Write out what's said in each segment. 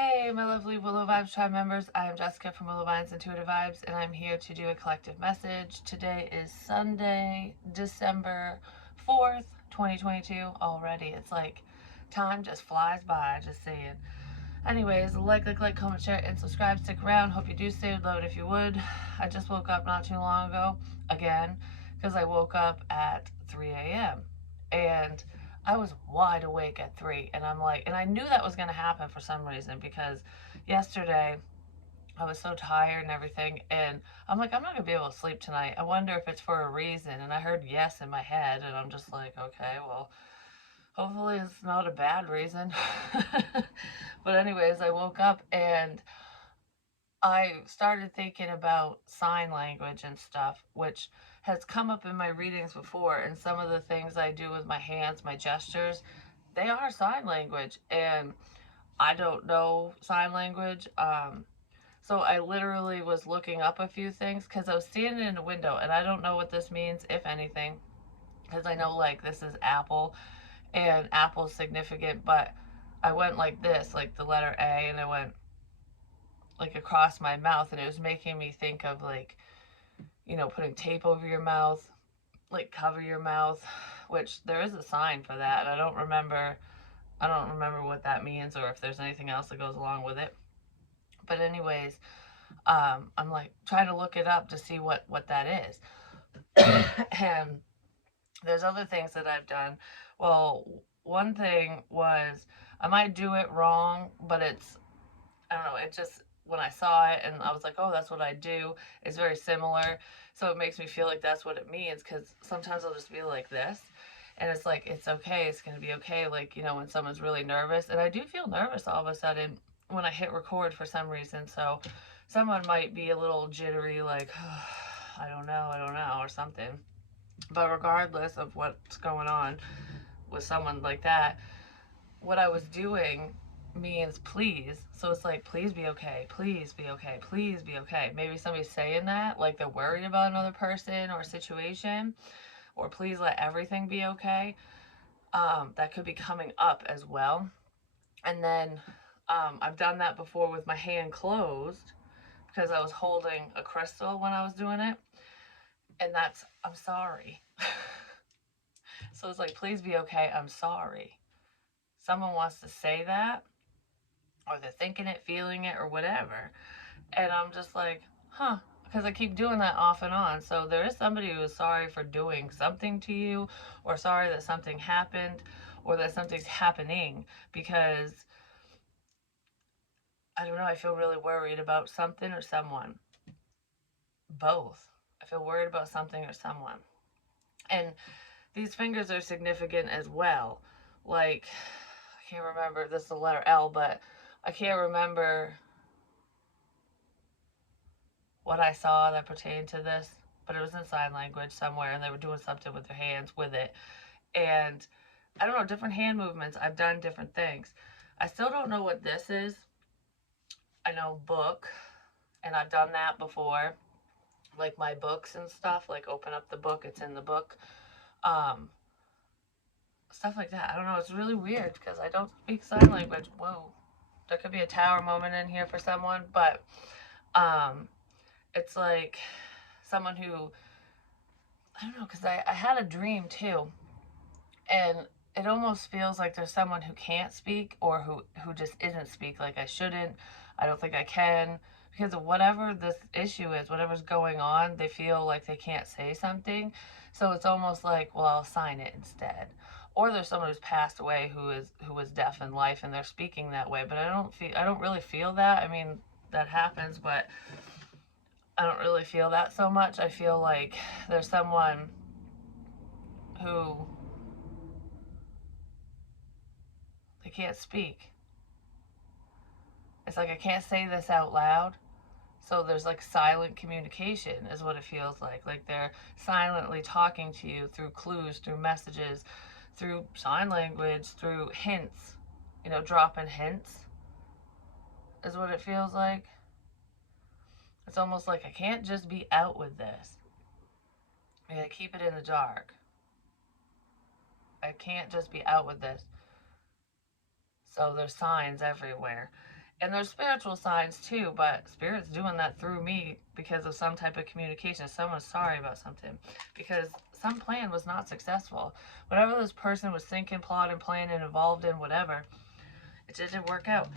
Hey, my lovely Willow Vibes tribe members. I am Jessica from Willow Vines Intuitive Vibes, and I'm here to do a collective message. Today is Sunday, December 4th, 2022. Already, it's like time just flies by, just saying. Anyways, like, comment, share, and subscribe. Stick around. Hope you do stay load if you would. I just woke up not too long ago, again, because I woke up at 3 a.m. And I was wide awake at 3. And I'm like, and I knew that was going to happen for some reason because yesterday I was so tired and everything. And I'm like, I'm not going to be able to sleep tonight. I wonder if it's for a reason. And I heard yes in my head. And I'm just like, okay, well, hopefully it's not a bad reason. But anyways, I woke up and I started thinking about sign language and stuff, which has come up in my readings before. And some of the things I do with my hands, my gestures, they are sign language. And I don't know sign language. So I literally was looking up a few things because I was standing in a window and I don't know what this means, if anything, because I know like this is Apple and Apple's significant, but I went like this, like the letter A, and I went like across my mouth, and it was making me think of like, putting tape over your mouth, like cover your mouth, which there is a sign for that. And I don't remember what that means or if there's anything else that goes along with it. But anyways, I'm like trying to look it up to see what that is. And there's other things that I've done. Well, one thing was I might do it wrong, but I don't know, it just, when I saw it and I was like, oh, that's what I do, it's very similar. So it makes me feel like that's what it means because sometimes I'll just be like this. And it's like, it's okay, it's going to be okay. Like, when someone's really nervous. And I do feel nervous all of a sudden when I hit record for some reason. So someone might be a little jittery, like, oh, I don't know, or something. But regardless of what's going on with someone like that, what I was doing means please. So it's like, please be okay, please be okay, please be okay. Maybe somebody's saying that, like they're worried about another person or situation, or please let everything be okay. That could be coming up as well. And then I've done that before with my hand closed because I was holding a crystal when I was doing it. And that's, I'm sorry. So it's like, please be okay, I'm sorry. Someone wants to say that, or they're thinking it, feeling it, or whatever. And I'm just like, huh, because I keep doing that off and on. So there is somebody who is sorry for doing something to you, or sorry that something happened, or that something's happening, because I don't know, I feel really worried about something or someone. Both. I feel worried about something or someone. And these fingers are significant as well. Like, I can't remember, this is the letter L, but I can't remember what I saw that pertained to this, but it was in sign language somewhere, and they were doing something with their hands with it. And I don't know, different hand movements. I've done different things. I still don't know what this is. I know book, and I've done that before, like my books and stuff. Like open up the book, it's in the book. Um, Stuff like that. I don't know. It's really weird because I don't speak sign language. Whoa, there could be a tower moment in here for someone, but um, it's like someone who, I don't know, because I had a dream too, and it almost feels like there's someone who can't speak or who just isn't speak, like I shouldn't, I don't think I can, because of whatever this issue is, whatever's going on, they feel like they can't say something. So it's almost like, well, I'll sign it instead. Or there's someone who's passed away who was deaf in life and they're speaking that way, but I don't really feel that. I mean, that happens, but I don't really feel that so much. I feel like there's someone who, they can't speak. It's like I can't say this out loud. So there's like silent communication is what it feels like. Like they're silently talking to you through clues, through messages, through sign language, through hints. Dropping hints is what it feels like. It's almost like I can't just be out with this. I gotta keep it in the dark. I can't just be out with this. So there's signs everywhere. And there's spiritual signs too, but Spirit's doing that through me because of some type of communication. Someone's sorry about something because some plan was not successful. Whatever this person was thinking, plotting, planning, involved in, whatever, it didn't work out.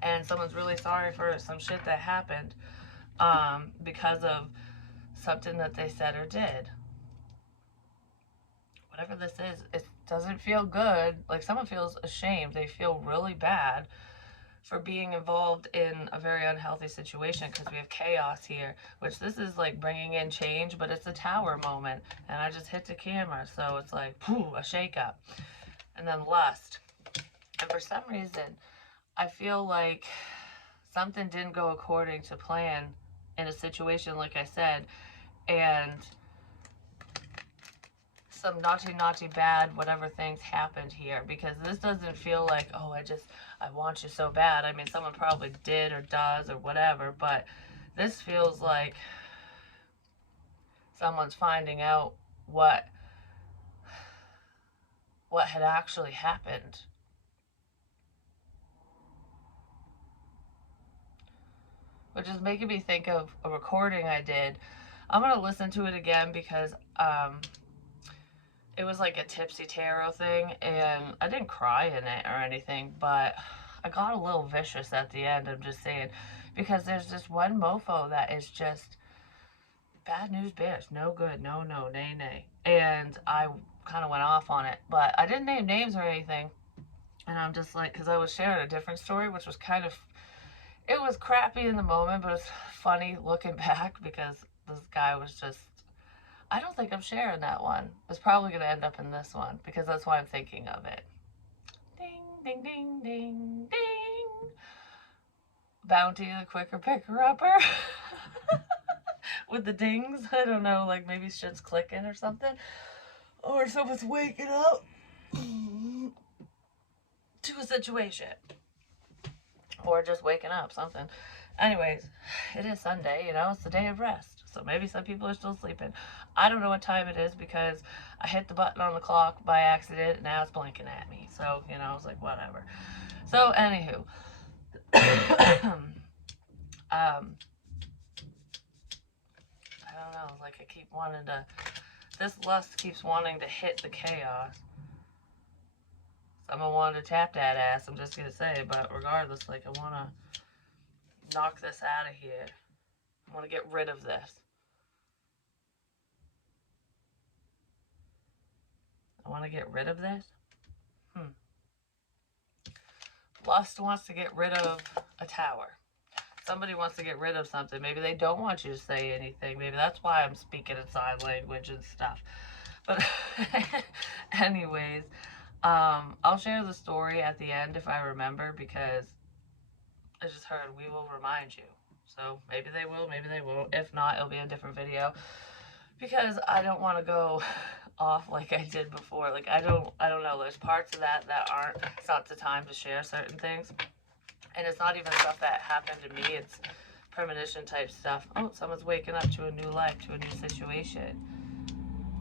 And someone's really sorry for some shit that happened because of something that they said or did. Whatever this is, it doesn't feel good. Like, someone feels ashamed. They feel really bad for being involved in a very unhealthy situation because we have chaos here, which this is like bringing in change, but it's a tower moment. And I just hit the camera, so it's like, pooh, a shakeup. And then lust. And for some reason, I feel like something didn't go according to plan in a situation, like I said, and some naughty bad whatever things happened here, because this doesn't feel like, oh, I want you so bad. I mean, someone probably did or does or whatever, but this feels like someone's finding out what had actually happened. Which is making me think of a recording I did. I'm going to listen to it again because it was like a tipsy tarot thing, and I didn't cry in it or anything, but I got a little vicious at the end, I'm just saying, because there's this one mofo that is just bad news bears, no good, no, nay, nay, and I kind of went off on it, but I didn't name names or anything, and I'm just like, because I was sharing a different story, which was kind of, it was crappy in the moment, but it's funny looking back because this guy was just, I don't think I'm sharing that one. It's probably going to end up in this one because that's why I'm thinking of it. Ding, ding, ding, ding, ding. Bounty, the quicker picker-upper. With the dings. I don't know, like maybe shit's clicking or something. Or someone's waking up to a situation. Or just waking up, something. Anyways, it is Sunday, you know, it's the day of rest. So maybe some people are still sleeping. I don't know what time it is because I hit the button on the clock by accident and now it's blinking at me. So, you know, I was like, whatever. So, anywho. I don't know, like I keep wanting to, this lust keeps wanting to hit the chaos. Someone wanted to tap that ass, I'm just going to say, but regardless, like I want to knock this out of here. I want to get rid of this. I want to get rid of this? Lust wants to get rid of a tower. Somebody wants to get rid of something. Maybe they don't want you to say anything. Maybe that's why I'm speaking in sign language and stuff. But anyways, I'll share the story at the end if I remember, because I just heard we will remind you. So maybe they will, maybe they won't. If not, it'll be a different video, because I don't want to go off like I did before. Like I don't know. There's parts of that aren't. It's not the time to share certain things, and it's not even stuff that happened to me. It's premonition type stuff. Oh, someone's waking up to a new life, to a new situation,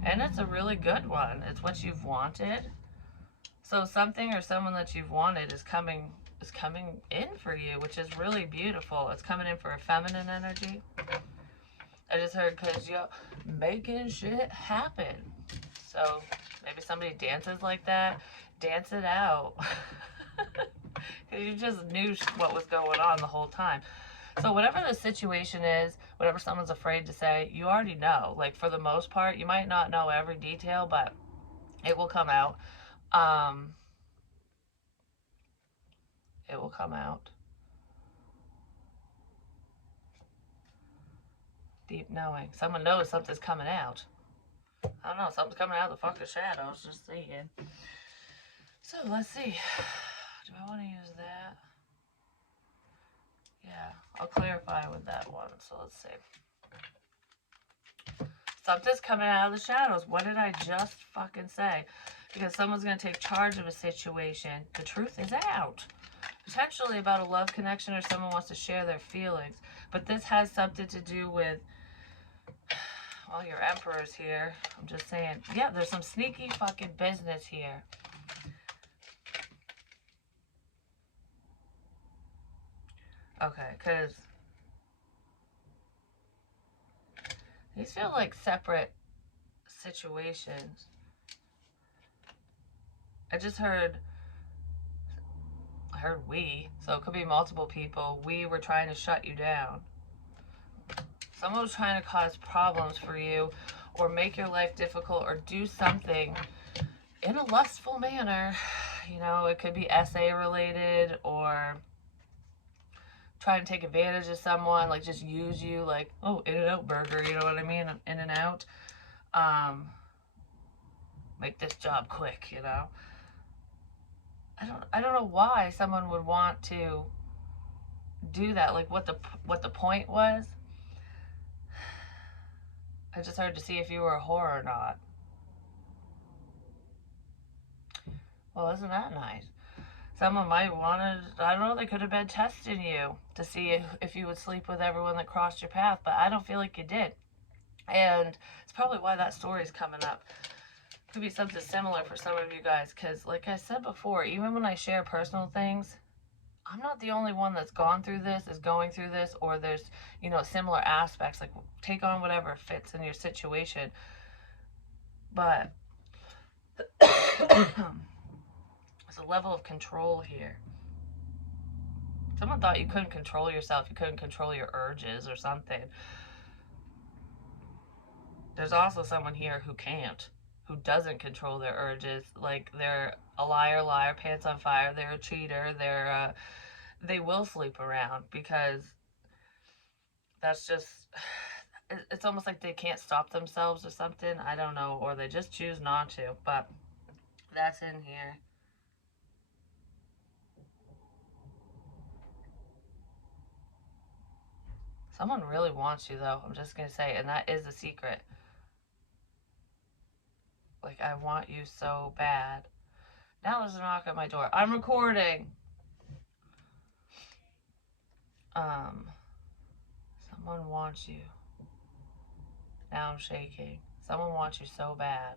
and it's a really good one. It's what you've wanted. So something or someone that you've wanted is coming in for you, which is really beautiful. It's coming in for a feminine energy. I just heard, because you're making shit happen. So maybe somebody dances like that. Dance it out. Because you just knew what was going on the whole time. So whatever the situation is, whatever someone's afraid to say, you already know. Like, for the most part, you might not know every detail, but it will come out. It will come out. Deep knowing. Someone knows something's coming out. I don't know. Something's coming out of the fucking shadows. Just saying. So, let's see. Do I want to use that? Yeah. I'll clarify with that one. So, let's see. Something's coming out of the shadows. What did I just fucking say? Because someone's going to take charge of a situation. The truth is out. Potentially about a love connection, or someone wants to share their feelings. But this has something to do with, well, your Emperor's here. I'm just saying. Yeah, there's some sneaky fucking business here. Okay, because these feel like separate situations. I just heard, I heard we, so it could be multiple people. We were trying to shut you down. Someone was trying to cause problems for you or make your life difficult or do something in a lustful manner. You know, it could be SA related or trying to take advantage of someone, like just use you, like, oh, In-N-Out burger, you know what I mean? In-N-Out. Um, make this job quick, you know? I don't know why someone would want to do that, like what the point was. I just heard to see if you were a whore or not. Well, isn't that nice? Someone might wanted, I don't know, they could have been testing you to see if you would sleep with everyone that crossed your path, but I don't feel like you did. And it's probably why that story's coming up. Could be something similar for some of you guys, because like I said before, even when I share personal things, I'm not the only one that's gone through this, is going through this, or there's, you know, similar aspects. Like, take on whatever fits in your situation. But there's a level of control here. Someone thought you couldn't control yourself, you couldn't control your urges or something. There's also someone here who can't, who doesn't control their urges. Like, they're a liar, pants on fire, they're a cheater, they will sleep around because that's just, it's almost like they can't stop themselves or something. I don't know, or they just choose not to, but that's in here. Someone really wants you, though, I'm just gonna say, and that is a secret. Like, I want you so bad. Now there's a knock at my door. I'm recording. Um, someone wants you. Now I'm shaking. Someone wants you so bad.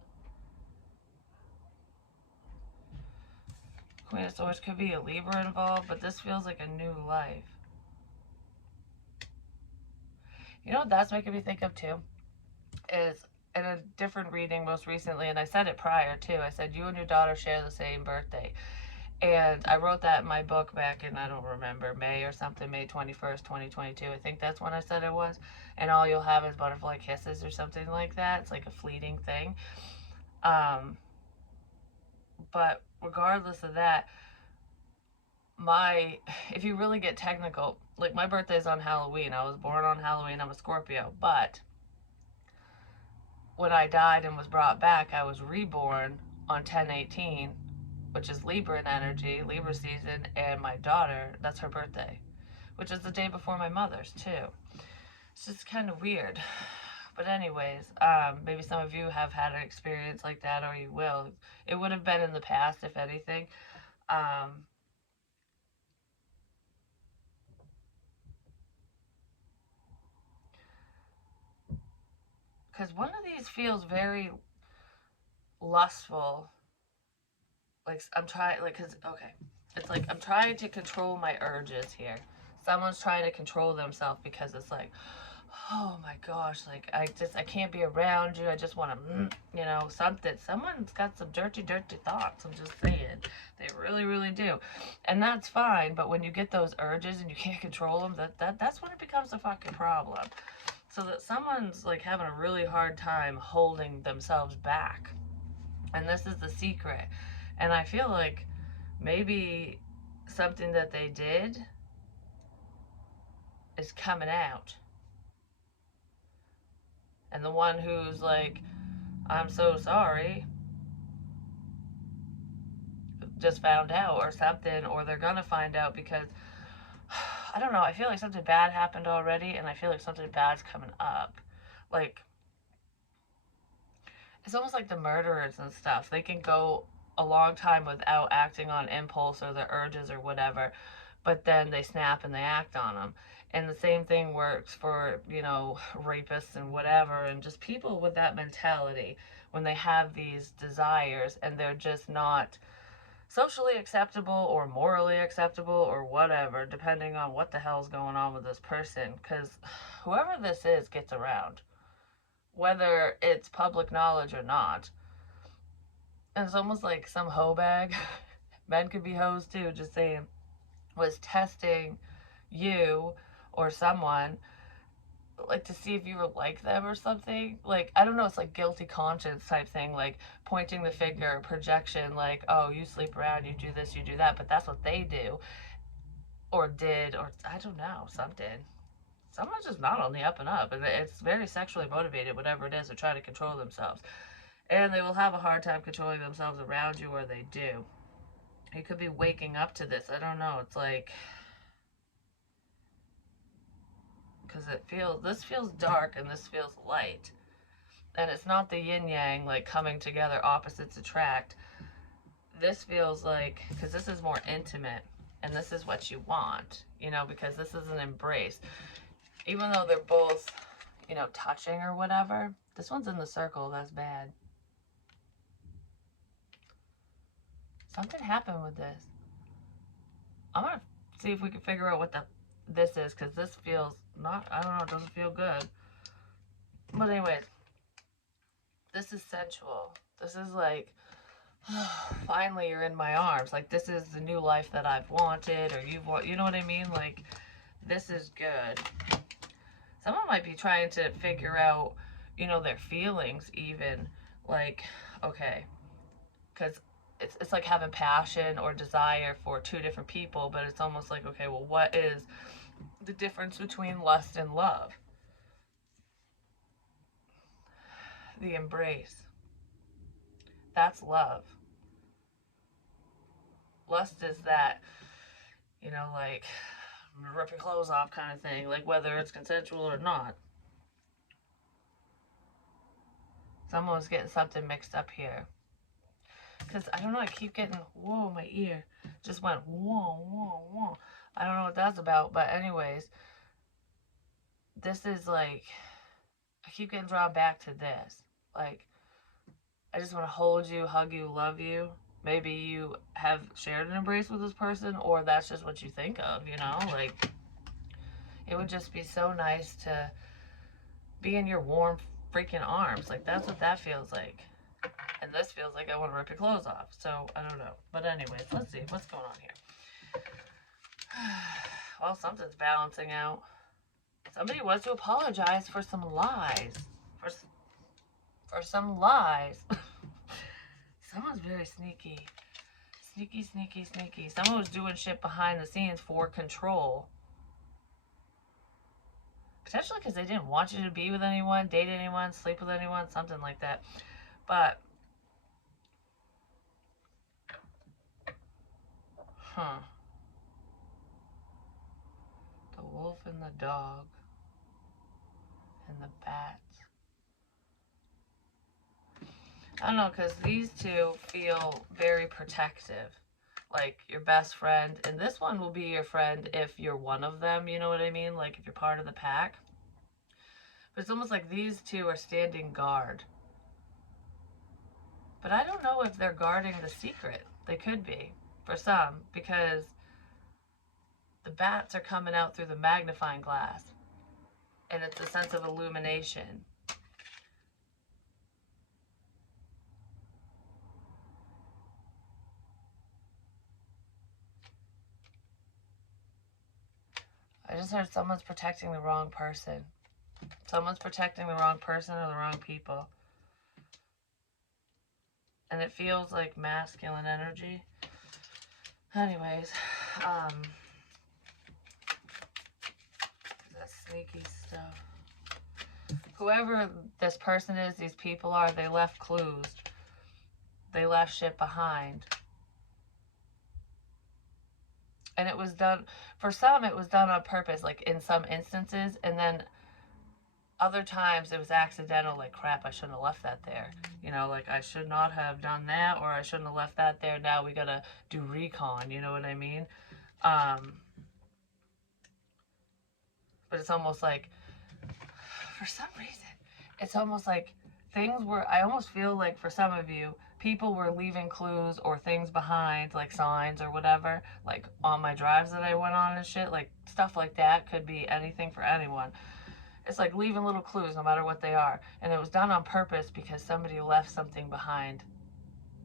Queen of Swords could be a Libra involved, but this feels like a new life. You know what that's making me think of too? Is in a different reading most recently, and I said it prior too. I said, you and your daughter share the same birthday. And I wrote that in my book back in, I don't remember, May or something, May 21st, 2022. I think that's when I said it was. And all you'll have is butterfly kisses or something like that. It's like a fleeting thing. But regardless of that, if you really get technical, like my birthday's on Halloween. I was born on Halloween. I'm a Scorpio. But when I died and was brought back, I was reborn on 10/18, which is Libra in energy, Libra season, and my daughter, that's her birthday, which is the day before my mother's too. It's just kind of weird. But anyways, maybe some of you have had an experience like that, or you will. It would have been in the past, if anything. Because one of these feels very lustful. Like, I'm trying, like, because, okay, it's like I'm trying to control my urges here. Someone's trying to control themselves because it's like, oh my gosh, like, I can't be around you. I just want to, you know, something. Someone's got some dirty thoughts. I'm just saying. They really, really do. And that's fine. But when you get those urges and you can't control them, that's when it becomes a fucking problem. So that someone's like having a really hard time holding themselves back. And this is the secret. And I feel like maybe something that they did is coming out. And the one who's like, I'm so sorry, just found out or something, or they're gonna find out because I don't know. I feel like something bad happened already, and I feel like something bad's coming up. Like, it's almost like the murderers and stuff. They can go a long time without acting on impulse or their urges or whatever, but then they snap and they act on them. And the same thing works for, you know, rapists and whatever, and just people with that mentality when they have these desires and they're just not socially acceptable or morally acceptable or whatever, depending on what the hell's going on with this person. Because whoever this is gets around, whether it's public knowledge or not. And it's almost like some hoe bag, men could be hoes too, just saying, was testing you or someone, like to see if you were like them or something. Like, I don't know, it's like guilty conscience type thing, like pointing the finger, projection, like, oh, you sleep around, you do this, you do that, but that's what they do or did, or I don't know, something. Someone's just not on the up and up, and it's very sexually motivated, whatever it is, they're trying to control themselves. And they will have a hard time controlling themselves around you, or they do. You could be waking up to this. I don't know. It's like, because this feels dark and this feels light. And it's not the yin yang, like coming together, opposites attract. This feels like, because this is more intimate and this is what you want, because this is an embrace. Even though they're both, touching or whatever, this one's in the circle. That's bad. Something happened with this. I'm going to see if we can figure out what this is, because this feels not, I don't know, it doesn't feel good. But anyways, this is sensual. This is like, finally you're in my arms. Like, this is the new life that I've wanted, or you know what I mean? Like, this is good. Someone might be trying to figure out, their feelings even. Like, okay, because it's like having passion or desire for two different people, but it's almost like, okay, well, what is the difference between lust and love? The embrace. That's love. Lust is that, like, rip your clothes off kind of thing, like whether it's consensual or not. Someone's getting something mixed up here. Because I don't know, I keep getting, whoa, my ear just went, whoa, whoa, whoa. I don't know what that's about, but anyways, this is like, I keep getting drawn back to this. Like, I just want to hold you, hug you, love you. Maybe you have shared an embrace with this person, or that's just what you think of, Like, it would just be so nice to be in your warm freaking arms. Like, that's what that feels like. And this feels like I want to rip your clothes off. So, I don't know. But anyways, let's see. What's going on here? Well, something's balancing out. Somebody wants to apologize for some lies. For some lies. Someone's very sneaky. Sneaky, sneaky, sneaky. Someone was doing shit behind the scenes for control. Potentially because they didn't want you to be with anyone, date anyone, sleep with anyone, something like that. But, the wolf and the dog and the bat. I don't know, because these two feel very protective. Like your best friend. And this one will be your friend if you're one of them, you know what I mean? Like if you're part of the pack. But it's almost like these two are standing guard. But I don't know if they're guarding the secret. They could be, for some, because the bats are coming out through the magnifying glass. And it's a sense of illumination. I just heard someone's protecting the wrong person. Someone's protecting the wrong person or the wrong people. And it feels like masculine energy. Anyways, that sneaky stuff. Whoever this person is, these people are, they left clues. They left shit behind. And it was done, for some, it was done on purpose, like in some instances, and then other times it was accidental, like, crap, I shouldn't have left that there. Like, I should not have done that, or I shouldn't have left that there. Now we gotta do recon, you know what I mean? But it's almost like, for some reason, it's almost like things were, I almost feel like for some of you, people were leaving clues or things behind, like signs or whatever, like on my drives that I went on and shit, like stuff like that could be anything for anyone. It's like leaving little clues no matter what they are. And it was done on purpose because somebody left something behind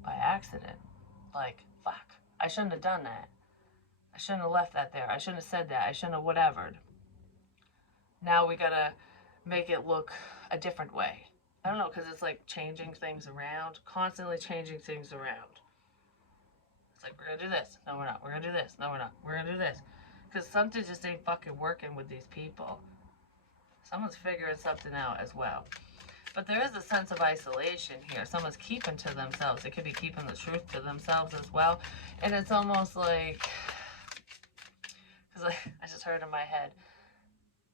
by accident. Like, fuck, I shouldn't have done that. I shouldn't have left that there. I shouldn't have said that. I shouldn't have whatevered. Now we gotta make it look a different way. I don't know, because it's like changing things around, constantly changing things around. It's like, we're gonna do this. No, we're not. We're gonna do this. No, we're not. We're gonna do this. Because something just ain't fucking working with these people. Someone's figuring something out as well. But there is a sense of isolation here. Someone's keeping to themselves. They could be keeping the truth to themselves as well. And it's almost like, because I just heard in my head,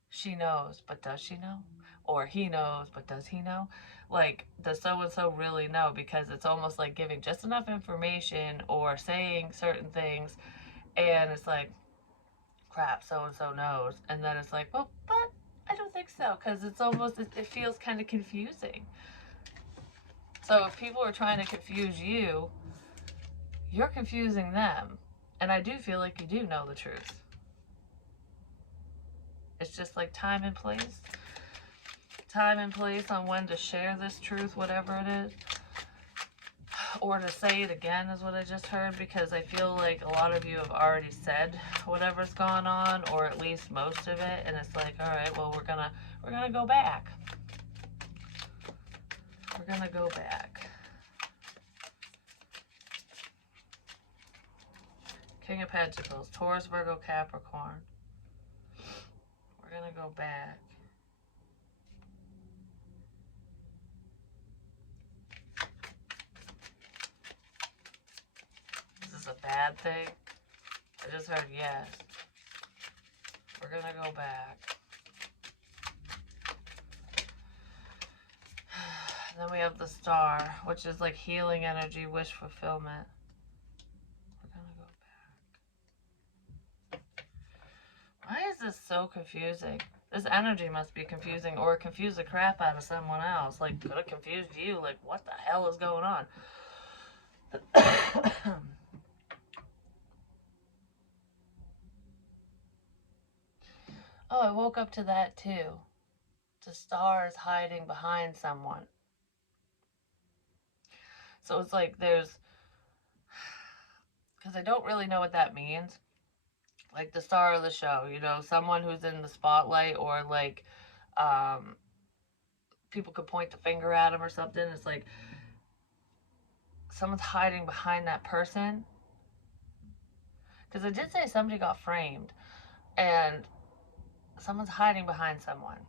she knows, but does she know? Or he knows, but does he know? Like, does so-and-so really know? Because it's almost like giving just enough information or saying certain things, and it's like, crap, so-and-so knows. And then it's like, well, but I don't think so, because it's almost, it feels kind of confusing. So if people are trying to confuse you, you're confusing them. And I do feel like you do know the truth. It's just like time and place. Time and place on when to share this truth, whatever it is. Or to say it again is what I just heard, because I feel like a lot of you have already said whatever's gone on, or at least most of it, and it's like, all right, well, we're gonna go back. We're gonna go back. King of Pentacles, Taurus, Virgo, Capricorn. We're gonna go back. Is this a bad thing? I just heard yes. We're gonna go back. Then we have the Star, which is like healing energy, wish fulfillment. We're gonna go back. Why is this so confusing? This energy must be confusing, or confuse the crap out of someone else. Like, could have confused you. Like, what the hell is going on? Oh, I woke up to that too. The Star is hiding behind someone. So it's like there's, because I don't really know what that means. Like the star of the show, you know, someone who's in the spotlight, or like people could point the finger at him or something. It's like someone's hiding behind that person. Because it did say somebody got framed, and someone's hiding behind someone.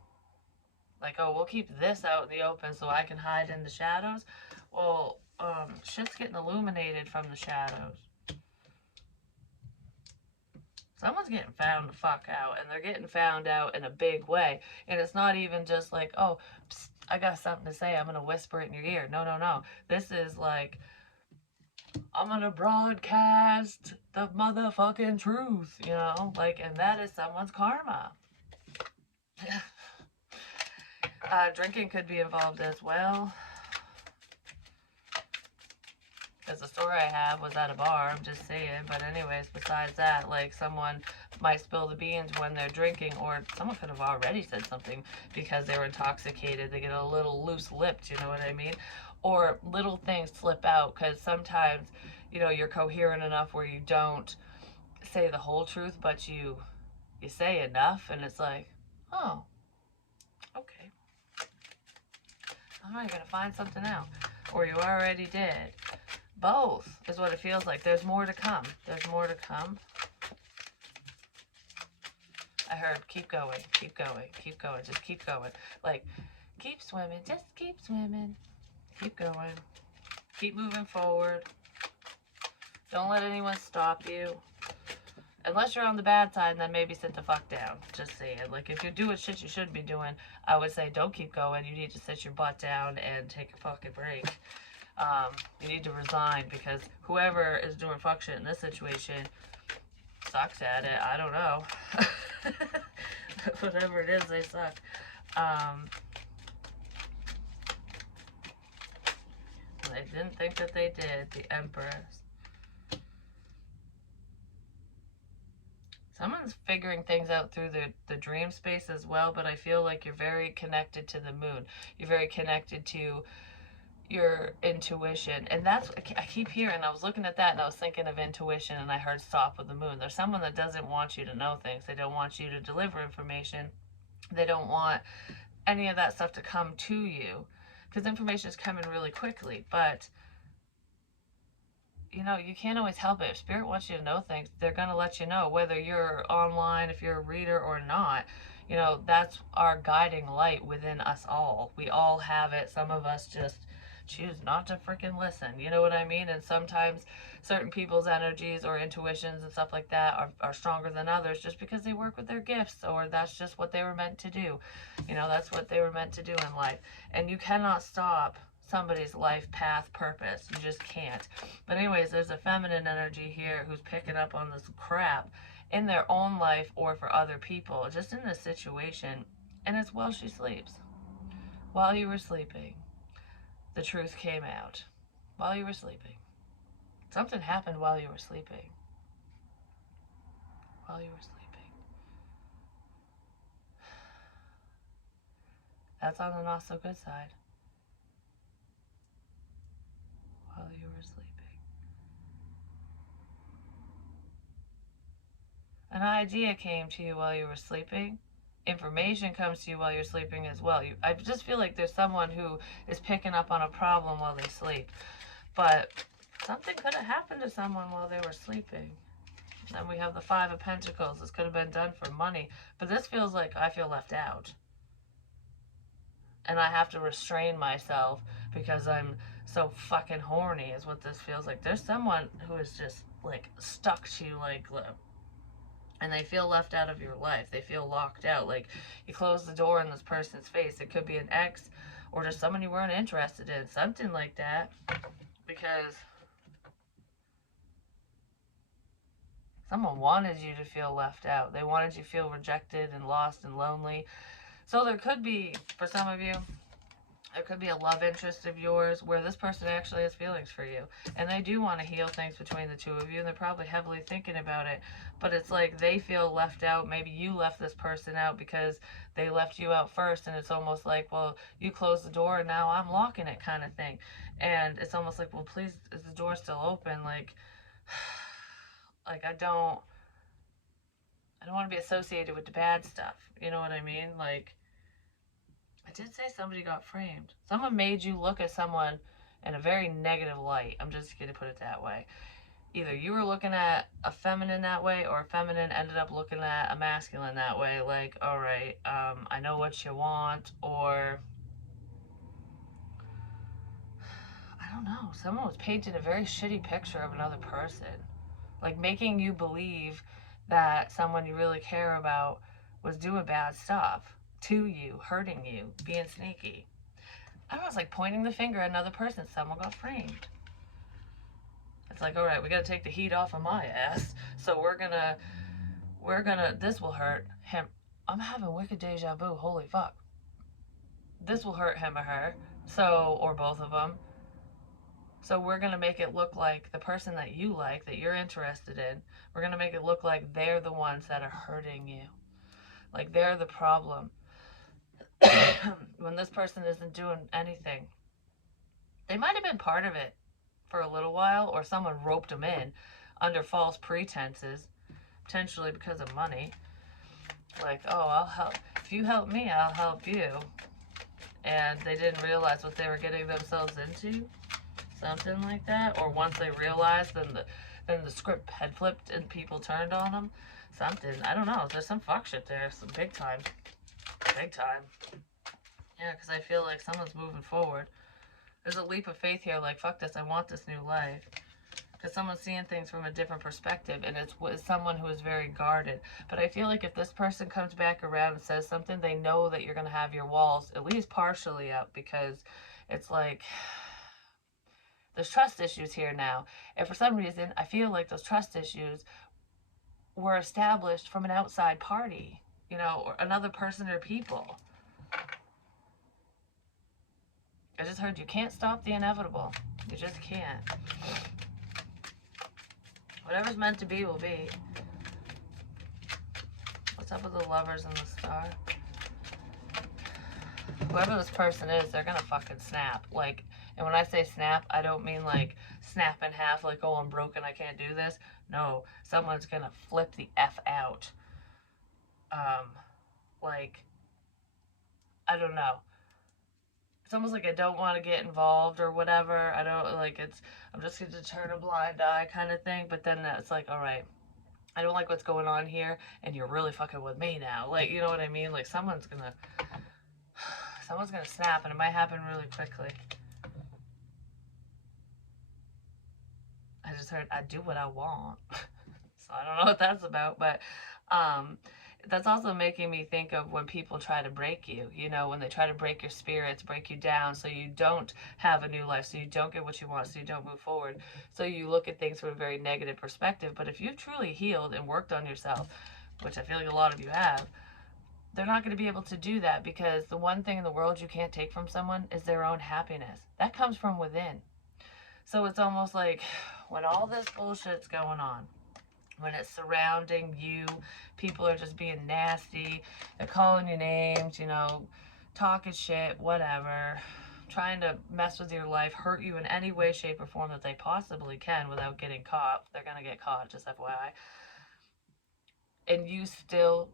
Like, oh, we'll keep this out in the open so I can hide in the shadows. Well, shit's getting illuminated from the shadows. Someone's getting found the fuck out, and they're getting found out in a big way. And it's not even just like, oh, psst, I got something to say, I'm going to whisper it in your ear. No, no, no. This is like, I'm going to broadcast the motherfucking truth, you know? Like, and that is someone's karma. Drinking could be involved as well. Because the story I have was at a bar, I'm just saying. But anyways, besides that, like, someone might spill the beans when they're drinking, or someone could have already said something because they were intoxicated. They get a little loose-lipped, you know what I mean? Or little things slip out, because sometimes, you know, you're coherent enough where you don't say the whole truth, but you say enough, and it's like, oh, okay. All right, you're going to find something out. Or you already did. Both is what it feels like. There's more to come. There's more to come. I heard keep going, keep going, keep going, just keep going. Like, keep swimming, just keep swimming. Keep going. Keep moving forward. Don't let anyone stop you. Unless you're on the bad side, then maybe sit the fuck down. Just saying. Like, if you're doing shit you shouldn't be doing, I would say don't keep going. You need to sit your butt down and take a fucking break. You need to resign, because whoever is doing fuck shit in this situation sucks at it. I don't know. Whatever it is, they suck. they didn't think that they did. The Empress. Someone's figuring things out through the dream space as well, but I feel like you're very connected to the moon. You're very connected to your intuition. And that's, I keep hearing, I was looking at that and I was thinking of intuition, and I heard stop with the moon. There's someone that doesn't want you to know things. They don't want you to deliver information. They don't want any of that stuff to come to you, because information is coming really quickly. But you know, you can't always help it. If spirit wants you to know things, they're going to let you know, whether you're online, if you're a reader or not. You know, that's our guiding light within us all. We all have it. Some of us just choose not to freaking listen. You know what I mean? And sometimes certain people's energies or intuitions and stuff like that are stronger than others, just because they work with their gifts, or that's just what they were meant to do. You know, that's what they were meant to do in life. And you cannot stop somebody's life path purpose. You just can't. But anyways, there's a feminine energy here who's picking up on this crap in their own life or for other people, just in this situation. And it's while she sleeps. While you were sleeping, the truth came out. While you were sleeping. Something happened while you were sleeping. While you were sleeping. That's on the not so good side. While you were sleeping. An idea came to you while you were sleeping. Information comes to you while you're sleeping as well. I just feel like there's someone who is picking up on a problem while they sleep. But something could have happened to someone while they were sleeping. Then we have the Five of Pentacles. This could have been done for money. But this feels like I feel left out. And I have to restrain myself because I'm so fucking horny, is what this feels like. There's someone who is just like stuck to you, like, and they feel left out of your life. They feel locked out. Like you close the door in this person's face. It could be an ex or just someone you weren't interested in. Something like that. Because someone wanted you to feel left out. They wanted you to feel rejected and lost and lonely. So there could be, for some of you, there could be a love interest of yours where this person actually has feelings for you. And they do want to heal things between the two of you. And they're probably heavily thinking about it. But it's like they feel left out. Maybe you left this person out because they left you out first. And it's almost like, well, you closed the door and now I'm locking it, kind of thing. And it's almost like, well, please, is the door still open? Like I don't want to be associated with the bad stuff. You know what I mean? Like, I did say somebody got framed. Someone made you look at someone in a very negative light. I'm just going to put it that way. Either you were looking at a feminine that way, or a feminine ended up looking at a masculine that way. Like, all right, I know what you want, or I don't know. Someone was painting a very shitty picture of another person. Like making you believe that someone you really care about was doing bad stuff to you, hurting you, being sneaky. I don't know, it's like pointing the finger at another person. Someone got framed. It's like, all right, we got to take the heat off of my ass. So we're gonna, this will hurt him. I'm having wicked deja vu. Holy fuck. This will hurt him or her. So, or both of them. So we're going to make it look like the person that you like, that you're interested in, we're going to make it look like they're the ones that are hurting you. Like they're the problem. When this person isn't doing anything. They might have been part of it for a little while, or someone roped them in under false pretenses, potentially because of money. Like, oh, I'll help. If you help me, I'll help you. And they didn't realize what they were getting themselves into. Something like that. Or once they realized, then the script had flipped and people turned on them. Something. I don't know. There's some fuck shit there. Some big time. Big time. Yeah, because I feel like someone's moving forward. There's a leap of faith here. Like, fuck this. I want this new life. Because someone's seeing things from a different perspective. And it's someone who is very guarded. But I feel like if this person comes back around and says something, they know that you're going to have your walls at least partially up. Because it's like... there's trust issues here now. And for some reason, I feel like those trust issues were established from an outside party, you know, or another person or people. I just heard you can't stop the inevitable. You just can't. Whatever's meant to be will be. What's up with the Lovers and the Star? Whoever this person is, they're gonna fucking snap. Like, and when I say snap, I don't mean like snap in half, like, oh, I'm broken, I can't do this. No, someone's gonna flip the F out. Like, I don't know. It's almost like I don't want to get involved or whatever. I don't, like, I'm just going to turn a blind eye kind of thing. But then it's like, all right, I don't like what's going on here, and you're really fucking with me now. Like, you know what I mean? Like, someone's gonna snap, and it might happen really quickly. I just heard, I do what I want. So I don't know what that's about, but that's also making me think of when people try to break you, you know, when they try to break your spirits, break you down so you don't have a new life, so you don't get what you want, so you don't move forward. So you look at things from a very negative perspective. But if you've truly healed and worked on yourself, which I feel like a lot of you have, they're not going to be able to do that, because the one thing in the world you can't take from someone is their own happiness. That comes from within. So it's almost like when all this bullshit's going on, when it's surrounding you, people are just being nasty, they're calling you names, you know, talking shit, whatever, trying to mess with your life, hurt you in any way, shape, or form that they possibly can without getting caught. They're gonna get caught, just FYI. And you still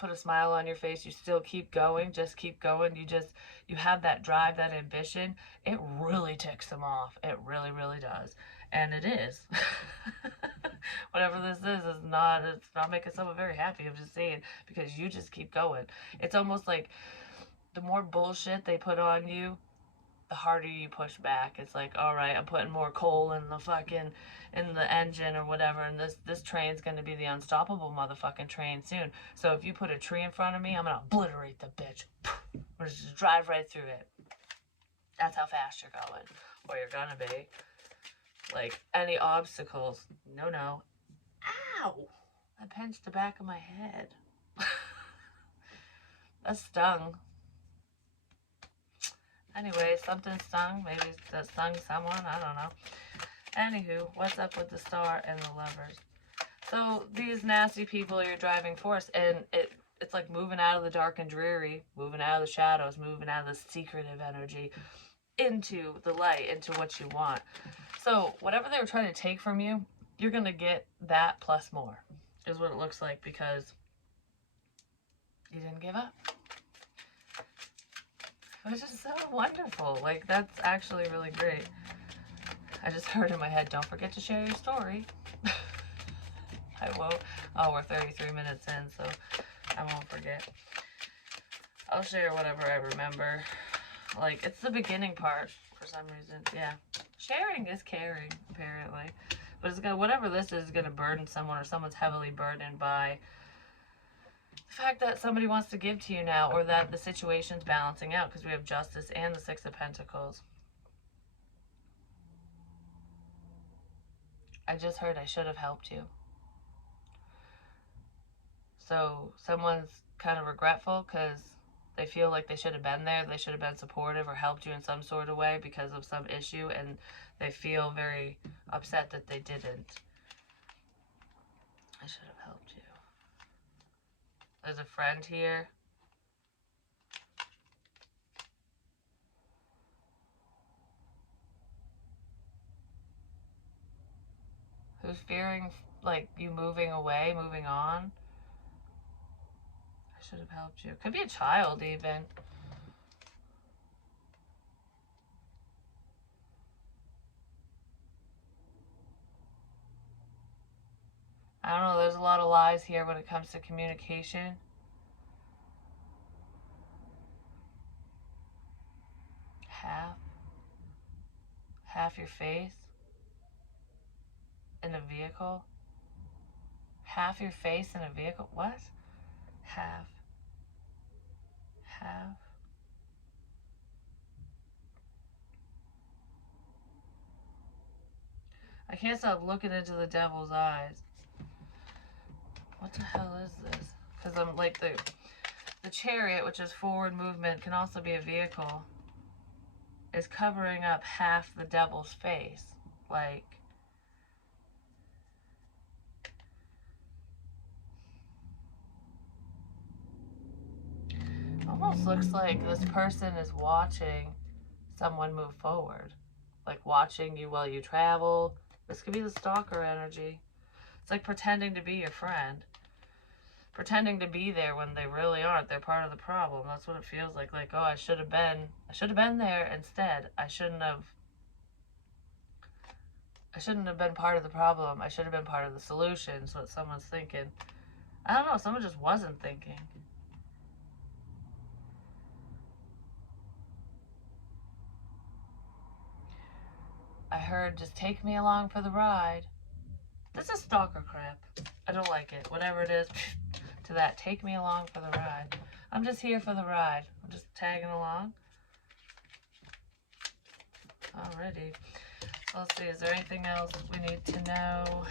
put a smile on your face, you still keep going, just keep going, you have that drive, that ambition. It really ticks them off. It really, really does. And it is. Whatever this is not, it's not making someone very happy. I'm just saying, because you just keep going. It's almost like the more bullshit they put on you, the harder you push back. It's like, all right, I'm putting more coal in the engine or whatever, and this train's gonna be the unstoppable motherfucking train soon. So if you put a tree in front of me, I'm gonna obliterate the bitch. Or just drive right through it. That's how fast you're going, or you're gonna be. Like, any obstacles, no. Ow! I pinched the back of my head. That stung. Anyway, something stung. Maybe that stung someone. I don't know. Anywho, what's up with the Star and the Lovers? So these nasty people are your driving force, and it's like moving out of the dark and dreary, moving out of the shadows, moving out of the secretive energy into the light, into what you want. So whatever they were trying to take from you, you're going to get that plus more, is what it looks like, because you didn't give up. Which is so wonderful. Like, that's actually really great. I just heard in my head, don't forget to share your story. I won't. Oh, we're 33 minutes in, so I won't forget. I'll share whatever I remember. Like, it's the beginning part for some reason. Yeah. Sharing is caring, apparently. But it's gonna, whatever this is gonna burden someone, or someone's heavily burdened by the fact that somebody wants to give to you now, or that the situation's balancing out, because we have Justice and the Six of Pentacles. I just heard I should have helped you. So someone's kind of regretful because they feel like they should have been there, they should have been supportive or helped you in some sort of way because of some issue, and they feel very upset that they didn't. I should have helped you. There's a friend here. Who's fearing, like, you moving away, moving on. I should have helped you. Could be a child, even. I don't know, there's a lot of lies here when it comes to communication. Half your face in a vehicle. Half your face in a vehicle. What? Half. I can't stop looking into the devil's eyes. What the hell is this? Because I'm like, the Chariot, which is forward movement, can also be a vehicle. is covering up half the devil's face. Like, almost looks like this person is watching someone move forward. Like watching you while you travel. This could be the stalker energy. It's like pretending to be your friend. Pretending to be there when they really aren't. They're part of the problem. That's what it feels like. Like, oh, I should have been there instead. I shouldn't have been part of the problem. I should have been part of the solution. Is what someone's thinking. I don't know. Someone just wasn't thinking. I heard, just take me along for the ride. This is stalker crap. I don't like it. Whatever it is, to that, take me along for the ride. I'm just here for the ride. I'm just tagging along. Alrighty. So let's see, is there anything else we need to know?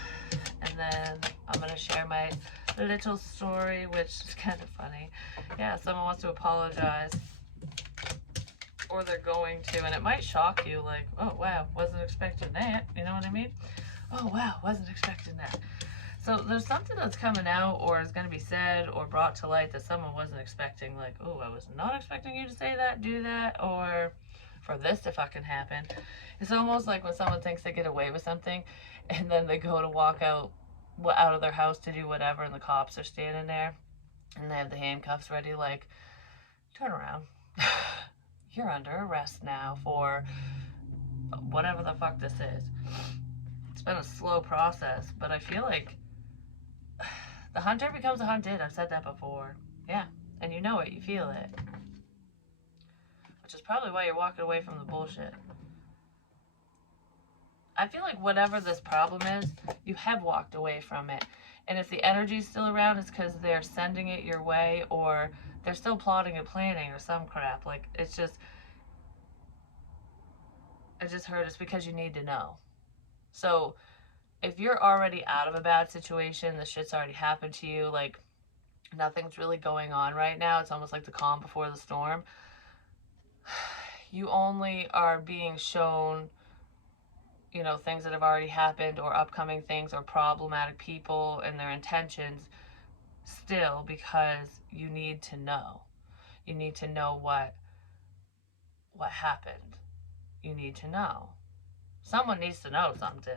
And then I'm going to share my little story, which is kind of funny. Yeah, someone wants to apologize. Or they're going to, and it might shock you, like, oh wow, wasn't expecting that, you know what I mean? Oh wow, wasn't expecting that. So there's something that's coming out or is going to be said or brought to light that someone wasn't expecting, like, oh, I was not expecting you to say that, do that, or for this to fucking happen. It's almost like when someone thinks they get away with something and then they go to walk out of their house to do whatever and the cops are standing there and they have the handcuffs ready, like, turn around. You're under arrest now for whatever the fuck this is. It's been a slow process, but I feel like the hunter becomes a hunted. I've said that before. Yeah, and you know it, you feel it. Which is probably why you're walking away from the bullshit. I feel like whatever this problem is, you have walked away from it. And if the energy's still around, it's because they're sending it your way or they're still plotting and planning or some crap. Like, it's just, I just heard it's because you need to know. So if you're already out of a bad situation, the shit's already happened to you, like nothing's really going on right now, it's almost like the calm before the storm, you only are being shown, you know, things that have already happened or upcoming things or problematic people and their intentions still because you need to know. You need to know what happened. You need to know. Someone needs to know something.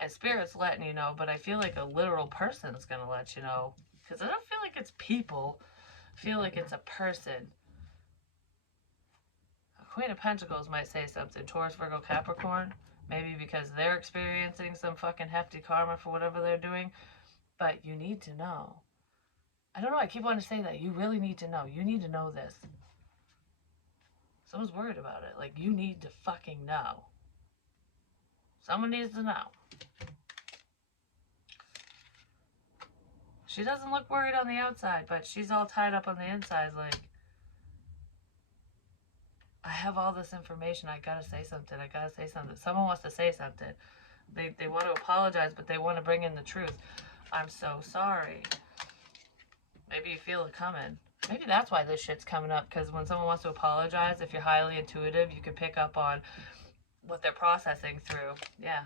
And Spirit's letting you know, but I feel like a literal person's going to let you know. Because I don't feel like it's people. I feel like it's a person. A Queen of Pentacles might say something. Taurus, Virgo, Capricorn. Maybe because they're experiencing some fucking hefty karma for whatever they're doing. But you need to know. I don't know, I keep wanting to say that. You really need to know. You need to know this. Someone's worried about it. Like, you need to fucking know. Someone needs to know. She doesn't look worried on the outside, but she's all tied up on the inside, like, I have all this information, I gotta say something, I gotta say something. Someone wants to say something. They want to apologize, but they want to bring in the truth. I'm so sorry. Maybe you feel it coming. Maybe that's why this shit's coming up, because when someone wants to apologize, if you're highly intuitive, you can pick up on what they're processing through. Yeah.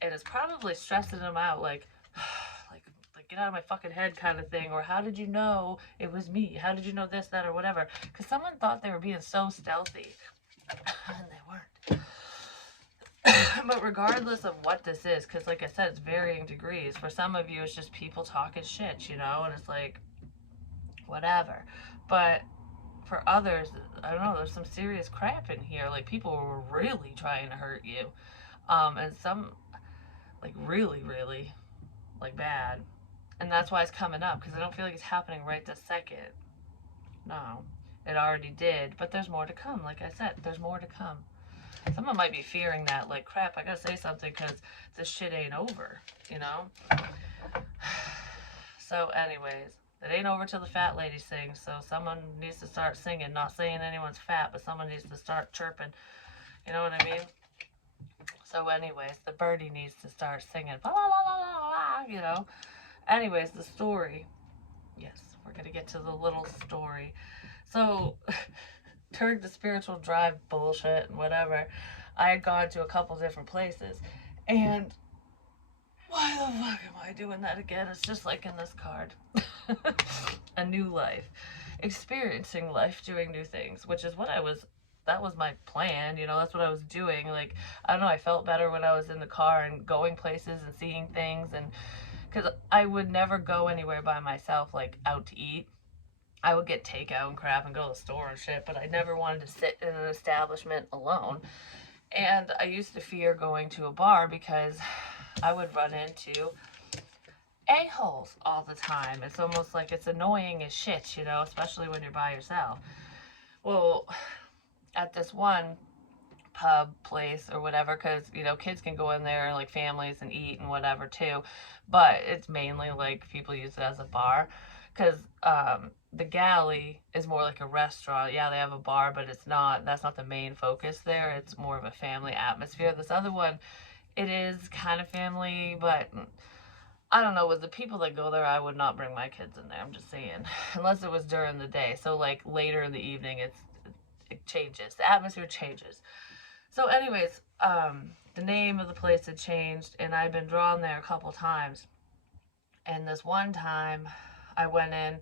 And it's probably stressing them out, like get out of my fucking head kind of thing, or how did you know it was me? How did you know this, that, or whatever? Because someone thought they were being so stealthy, and they weren't. But regardless of what this is, because like I said, it's varying degrees. For some of you, it's just people talking shit, you know, and it's like, whatever. But for others, I don't know, there's some serious crap in here. Like, people were really trying to hurt you. And some, like, really, really, like, bad. And that's why it's coming up, because I don't feel like it's happening right this second. No, it already did, but there's more to come. Like I said, there's more to come. Someone might be fearing that, like, crap, I gotta say something because this shit ain't over, you know? So anyways, it ain't over till the fat lady sings, so someone needs to start singing, not saying anyone's fat, but someone needs to start chirping, you know what I mean? So anyways, the birdie needs to start singing, la la la la la, you know? Anyways, the story. Yes, we're going to get to the little story. So, during the spiritual drive bullshit and whatever, I had gone to a couple different places. And why the fuck am I doing that again? It's just like in this card. A new life. Experiencing life, doing new things, which is what that was my plan, that's what I was doing. Like, I don't know, I felt better when I was in the car and going places and seeing things. And because I would never go anywhere by myself, like out to eat. I would get takeout and crap and go to the store and shit, but I never wanted to sit in an establishment alone. And I used to fear going to a bar because I would run into a-holes all the time. It's almost like it's annoying as shit, especially when you're by yourself. Well, at this one pub place or whatever, because kids can go in there, like families, and eat and whatever too, but it's mainly like people use it as a bar, because the galley is more like a restaurant. Yeah, they have a bar, but that's not the main focus there. It's more of a family atmosphere. This other one, it is kind of family, but I don't know, with the people that go there, I would not bring my kids in there. I'm just saying, unless it was during the day. So like later in the evening, it changes. The atmosphere changes. So, anyways, the name of the place had changed, and I'd been drawn there a couple times. And this one time, I went in.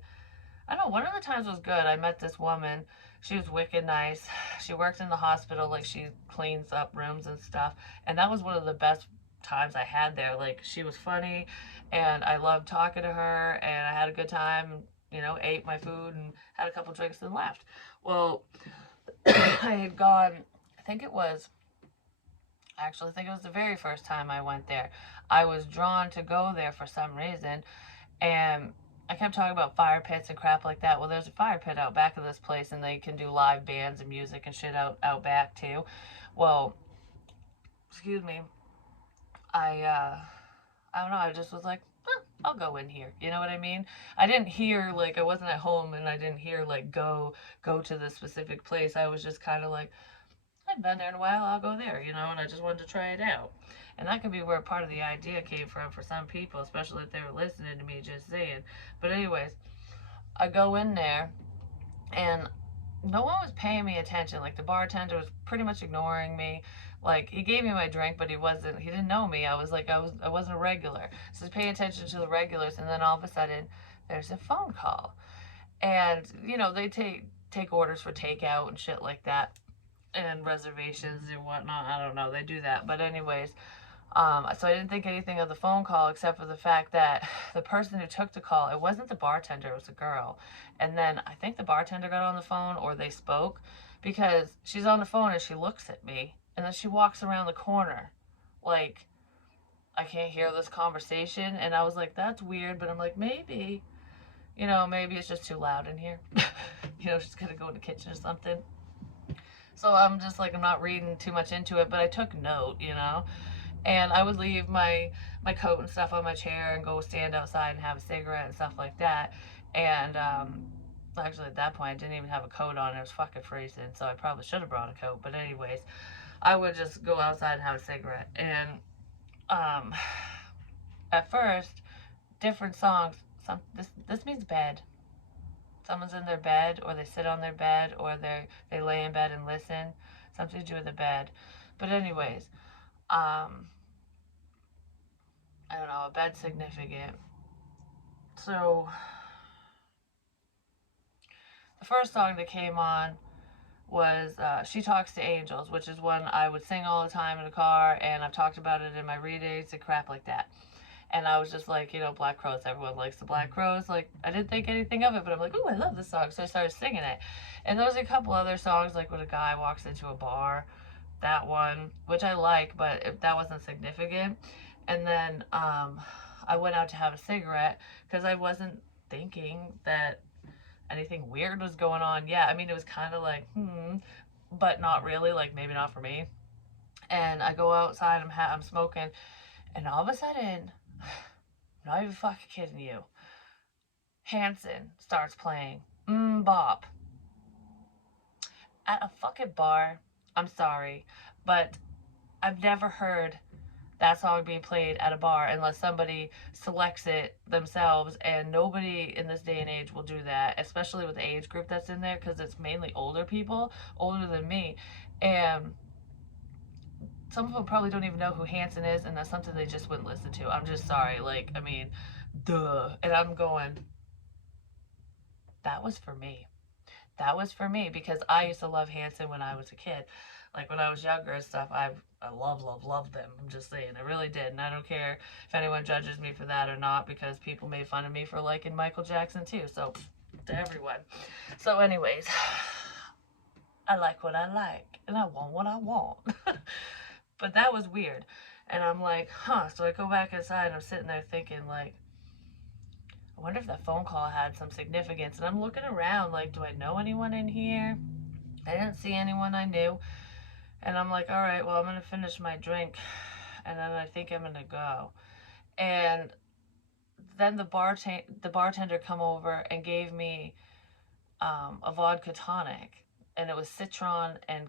I don't know, one of the times was good. I met this woman. She was wicked nice. She worked in the hospital, like she cleans up rooms and stuff. And that was one of the best times I had there. Like, she was funny, and I loved talking to her, and I had a good time. Ate my food and had a couple drinks and left. Well, I had gone. I think it was Actually, I think it was the very first time I went there. I was drawn to go there for some reason, and I kept talking about fire pits and crap like that. Well, there's a fire pit out back of this place, and they can do live bands and music and shit out back too. Well, excuse me, I don't know. I just was like, I'll go in here. You know what I mean? I didn't hear, like, I wasn't at home, and I didn't hear like go to this specific place. I was just kind of like, I've been there in a while, I'll go there, and I just wanted to try it out. And that could be where part of the idea came from for some people, especially if they were listening to me just saying. But anyways, I go in there, and no one was paying me attention. Like, the bartender was pretty much ignoring me. Like, he gave me my drink, but he didn't know me. I wasn't a regular. So he's paying attention to the regulars, and then all of a sudden, there's a phone call. And, they take orders for takeout and shit like that, and reservations and whatnot. I don't know. They do that. But anyways, so I didn't think anything of the phone call except for the fact that the person who took the call, it wasn't the bartender, it was a girl. And then I think the bartender got on the phone, or they spoke, because she's on the phone and she looks at me, and then she walks around the corner. Like, I can't hear this conversation. And I was like, that's weird. But I'm like, maybe it's just too loud in here. She's going to go in the kitchen or something. So I'm just like, I'm not reading too much into it, but I took note. And I would leave my coat and stuff on my chair and go stand outside and have a cigarette and stuff like that. And actually, at that point, I didn't even have a coat on. It was fucking freezing, so I probably should have brought a coat. But anyways, I would just go outside and have a cigarette. And um, at first, different songs. This means bed. Someone's in their bed, or they sit on their bed, or they lay in bed and listen. Something to do with the bed. But anyways, I don't know, a bed's significant. So the first song that came on was She Talks to Angels, which is one I would sing all the time in the car, and I've talked about it in my readings and crap like that. And I was just like, Black Crows, everyone likes the Black Crows. Like, I didn't think anything of it, but I'm like, ooh, I love this song. So I started singing it. And there was a couple other songs, like when a guy walks into a bar, that one, which I like, but that wasn't significant. And then I went out to have a cigarette because I wasn't thinking that anything weird was going on. Yeah, I mean, it was kind of like, but not really, like maybe not for me. And I go outside, I'm smoking, and all of a sudden, I'm not even fucking kidding you, Hanson starts playing Bop at a fucking bar. I'm sorry, but I've never heard that song being played at a bar unless somebody selects it themselves, and nobody in this day and age will do that, especially with the age group that's in there, because it's mainly older people, older than me, and some of them probably don't even know who Hanson is, and that's something they just wouldn't listen to. I'm just sorry, like, I mean, duh. And I'm going, that was for me. That was for me, because I used to love Hanson when I was a kid. Like when I was younger and stuff, I love them. I'm just saying, I really did. And I don't care if anyone judges me for that or not, because people made fun of me for liking Michael Jackson too. So to everyone. So anyways, I like what I like and I want what I want. But that was weird. And I'm like, huh. So I go back inside and I'm sitting there thinking, like, I wonder if that phone call had some significance. And I'm looking around, like, do I know anyone in here? I didn't see anyone I knew. And I'm like, all right, well, I'm going to finish my drink. And then I think I'm going to go. And then the bartender come over and gave me a vodka tonic. And it was citron and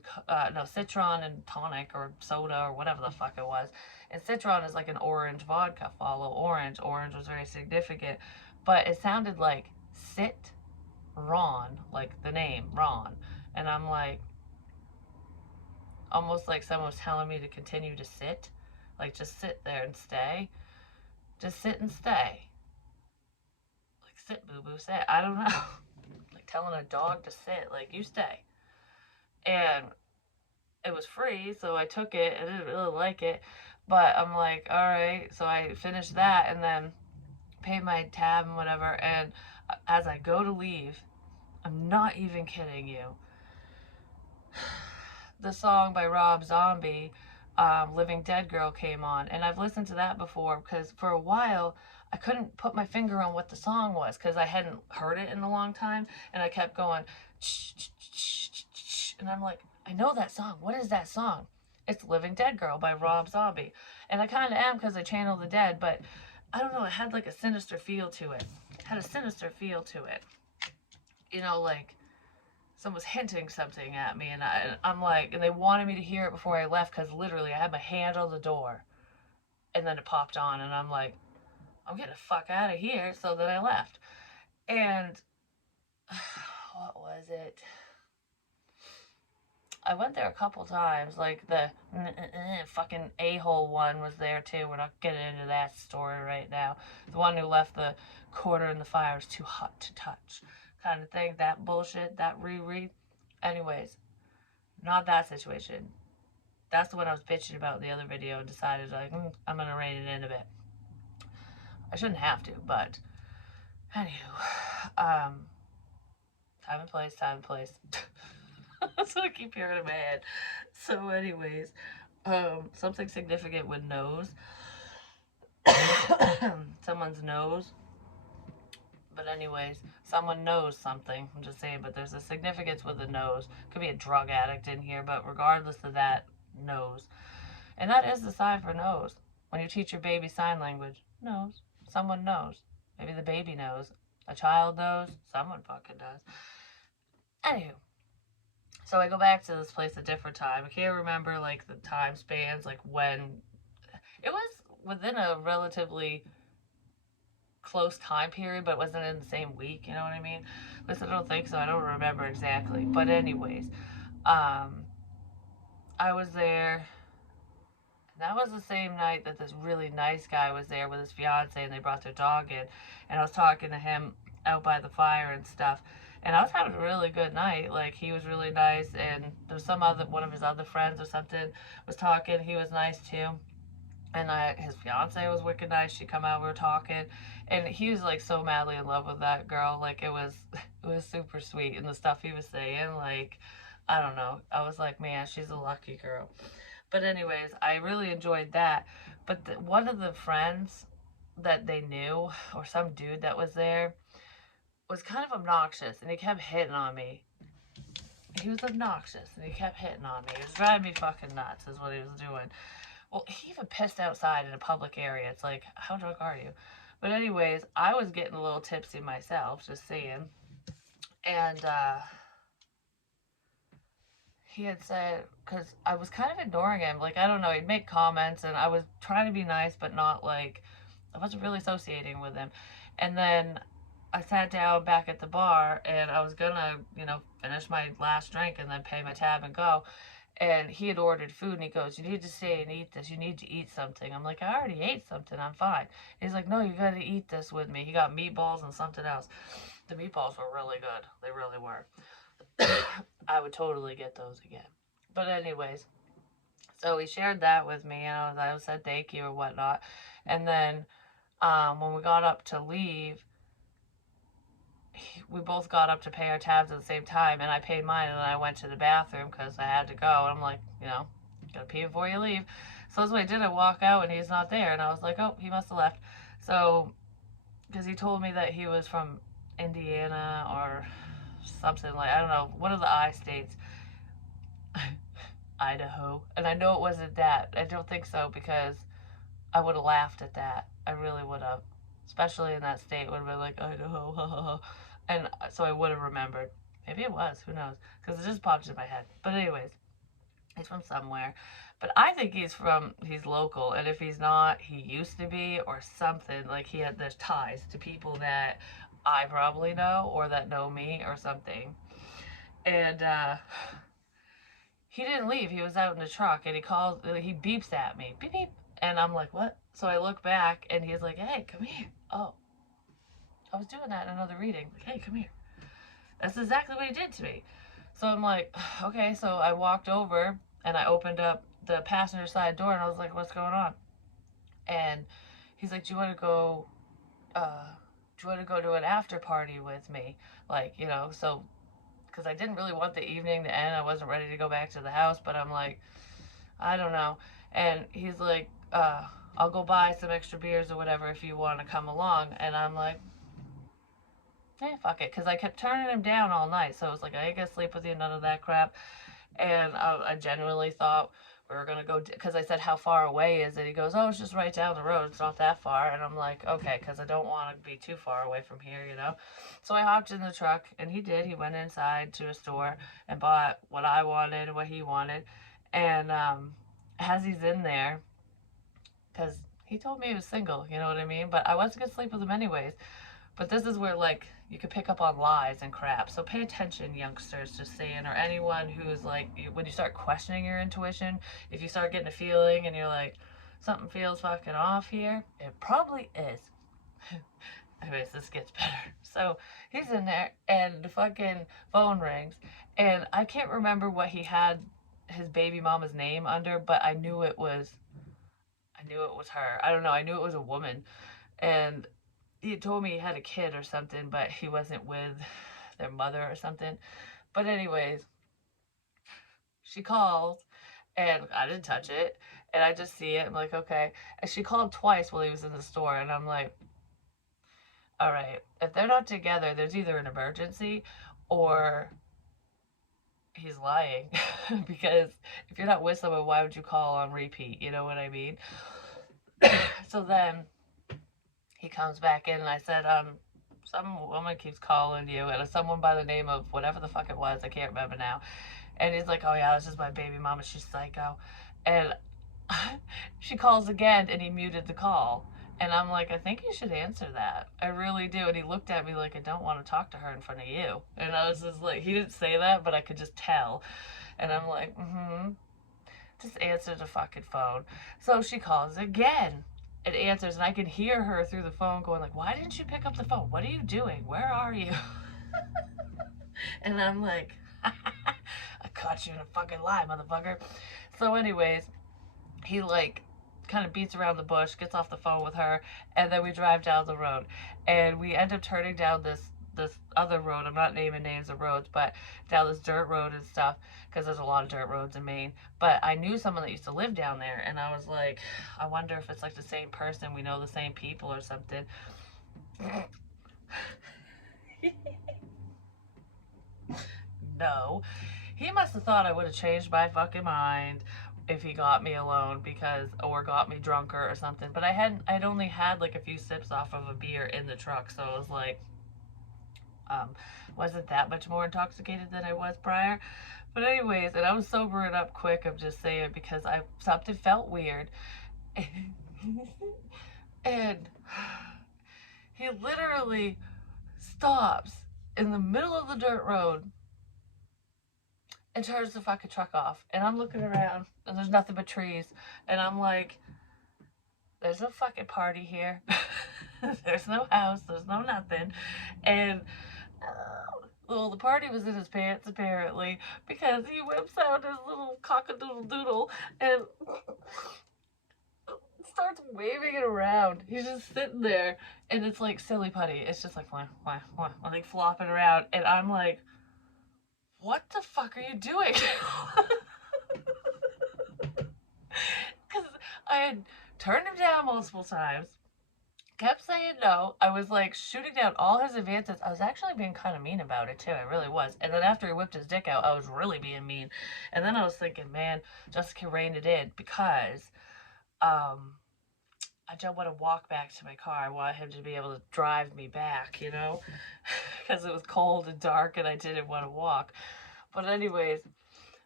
citron and tonic or soda or whatever the fuck it was. And citron is like an orange vodka. Follow orange. Orange was very significant, but it sounded like sit Ron, like the name Ron. And I'm like, almost like someone was telling me to continue to sit, like just sit there and stay, just sit and stay, like sit, boo boo, sit. I don't know, like telling a dog to sit, like you stay. And it was free, so I took it. I didn't really like it, but I'm like, all right. So I finished that and then paid my tab and whatever. And as I go to leave, I'm not even kidding you, the song by Rob Zombie, Living Dead Girl, came on. And I've listened to that before because for a while I couldn't put my finger on what the song was because I hadn't heard it in a long time. And I kept going, and I'm like, I know that song. What is that song? It's Living Dead Girl by Rob Zombie. And I kind of am because I channel the dead, but I don't know. It had like a sinister feel to it. It had a sinister feel to it. You know, like someone was hinting something at me, and I'm like, and they wanted me to hear it before I left because literally I had my hand on the door, and then it popped on, and I'm like, I'm getting the fuck out of here. So then I left, and what was it? I went there a couple times. Like the fucking a-hole one was there too. We're not getting into that story right now. The one who left the quarter in the fire is too hot to touch, kind of thing. That bullshit. That Riri. Anyways, not that situation. That's the one I was bitching about in the other video and decided like I'm gonna rein it in a bit. I shouldn't have to, but anywho, time and place, time and place. That's what I keep hearing in my head. So, anyways, something significant with nose. Someone's nose. But anyways, someone knows something. I'm just saying, but there's a significance with the nose. Could be a drug addict in here, but regardless of that, nose. And that is the sign for nose. When you teach your baby sign language, knows. Someone knows. Maybe the baby knows. A child knows. Someone fucking does. Anywho, so I go back to this place a different time. I can't remember like the time spans, like when it was within a relatively close time period, but it wasn't in the same week. You know what I mean? At least I don't think so. I don't remember exactly. But anyways, I was there. That was the same night that this really nice guy was there with his fiance, and they brought their dog in. And I was talking to him out by the fire and stuff. And I was having a really good night. Like, he was really nice, and there's some other one of his other friends or something was talking. He was nice too. And his fiance was wicked nice. She come out, we were talking, and he was like so madly in love with that girl. Like it was super sweet, and the stuff he was saying, like, I don't know. I was like, man, she's a lucky girl. But anyways, I really enjoyed that. But one of the friends that they knew, or some dude that was there, was kind of obnoxious, and he kept hitting on me. He was obnoxious, and he kept hitting on me. He was driving me fucking nuts, is what he was doing. Well, he even pissed outside in a public area. It's like, how drunk are you? But anyways, I was getting a little tipsy myself, just saying. And he had said, because I was kind of ignoring him. Like, I don't know, he'd make comments, and I was trying to be nice, but not like, I wasn't really associating with him. And then I sat down back at the bar, and I was gonna, finish my last drink and then pay my tab and go. And he had ordered food, and he goes, "You need to stay and eat this. You need to eat something." I'm like, "I already ate something. I'm fine." He's like, "No, you got to eat this with me." He got meatballs and something else. The meatballs were really good. They really were. I would totally get those again. But anyways, so he shared that with me, and I said thank you or whatnot. And then when we got up to leave, we both got up to pay our tabs at the same time, and I paid mine, and then I went to the bathroom because I had to go. And I'm like, gotta pee before you leave. So that's what I did. I walk out, and he's not there, and I was like, oh, he must have left. So, because he told me that he was from Indiana or something, like, I don't know, one of the I states. Idaho. And I know it wasn't that. I don't think so, because I would have laughed at that. I really would have. Especially in that state, would have been like, Idaho, and so I would have remembered. Maybe it was, who knows? Because it just popped in my head. But anyways, he's from somewhere. But I think he's local, and if he's not, he used to be, or something. Like, there's ties to people that I probably know, or that know me, or something. And, he didn't leave. He was out in the truck, and he beeps at me. Beep, beep. And I'm like, what? So I look back, and he's like, hey, come here. Oh, I was doing that in another reading. Like, hey, come here. That's exactly what he did to me. So I'm like, okay. So I walked over, and I opened up the passenger side door, and I was like, what's going on? And he's like, do you want to go, to an after party with me? Like, so, because I didn't really want the evening to end. I wasn't ready to go back to the house, but I'm like, I don't know. And he's like, I'll go buy some extra beers or whatever if you want to come along. And I'm like, hey, fuck it. Because I kept turning him down all night. So I was like, I ain't gonna sleep with you, none of that crap. And I genuinely thought we were going to go, because I said, how far away is it? He goes, oh, it's just right down the road. It's not that far. And I'm like, okay, because I don't want to be too far away from here. So I hopped in the truck, and he did. He went inside to a store and bought what I wanted and what he wanted. And as he's in there, because he told me he was single, you know what I mean? But I wasn't going to sleep with him anyways. But this is where, like, you could pick up on lies and crap. So pay attention, youngsters, just saying, or anyone who's like, when you start questioning your intuition, if you start getting a feeling and you're like, something feels fucking off here, it probably is. Anyways, this gets better. So he's in there, and the fucking phone rings, and I can't remember what he had his baby mama's name under, but I knew it was her. I don't know. I knew it was a woman, and he told me he had a kid or something, but he wasn't with their mother or something. But anyways, she calls, and I didn't touch it, and I just see it. I'm like, okay. And she called twice while he was in the store, and I'm like, all right, if they're not together, there's either an emergency or he's lying. Because if you're not with someone, why would you call on repeat? You know what I mean? So then he comes back in, and I said, some woman keeps calling you, and someone by the name of whatever the fuck it was, I can't remember now. And he's like, oh yeah, this is my baby mama, she's psycho. And she calls again, and he muted the call. And I'm like, I think you should answer that. I really do. And he looked at me like, I don't want to talk to her in front of you. And I was just like, he didn't say that, but I could just tell. And I'm like, just answer the fucking phone. So she calls again. It answers, and I can hear her through the phone going like, why didn't you pick up the phone? What are you doing? Where are you? And I'm like, I caught you in a fucking lie, motherfucker. So anyways, he like kind of beats around the bush, gets off the phone with her, and then we drive down the road, and we end up turning down this other road. I'm not naming names of roads, but down this dirt road and stuff, because there's a lot of dirt roads in Maine. But I knew someone that used to live down there, and I was like, I wonder if it's like the same person, we know the same people or something. No, he must have thought I would have changed my fucking mind if he got me alone, or got me drunker or something. But I'd only had like a few sips off of a beer in the truck, so it was like, Wasn't that much more intoxicated than I was prior. But anyways, and I was sobering up quick, I'm just saying, because something felt weird. And he literally stops in the middle of the dirt road and turns the fucking truck off. And I'm looking around and there's nothing but trees. And I'm like, there's no fucking party here. There's no house. There's no nothing. And well, the party was in his pants apparently, because he whips out his little cockadoodle doodle and starts waving it around. He's just sitting there, and it's like silly putty. It's just like why, like flopping around, and I'm like, what the fuck are you doing? Because I had turned him down multiple times, kept saying no. I was like shooting down all his advances. I was actually being kind of mean about it too. I really was. And then after he whipped his dick out, I was really being mean. And then I was thinking, man, Jessica reined it in, because I don't want to walk back to my car. I want him to be able to drive me back, you know, because it was cold and dark and I didn't want to walk. But anyways,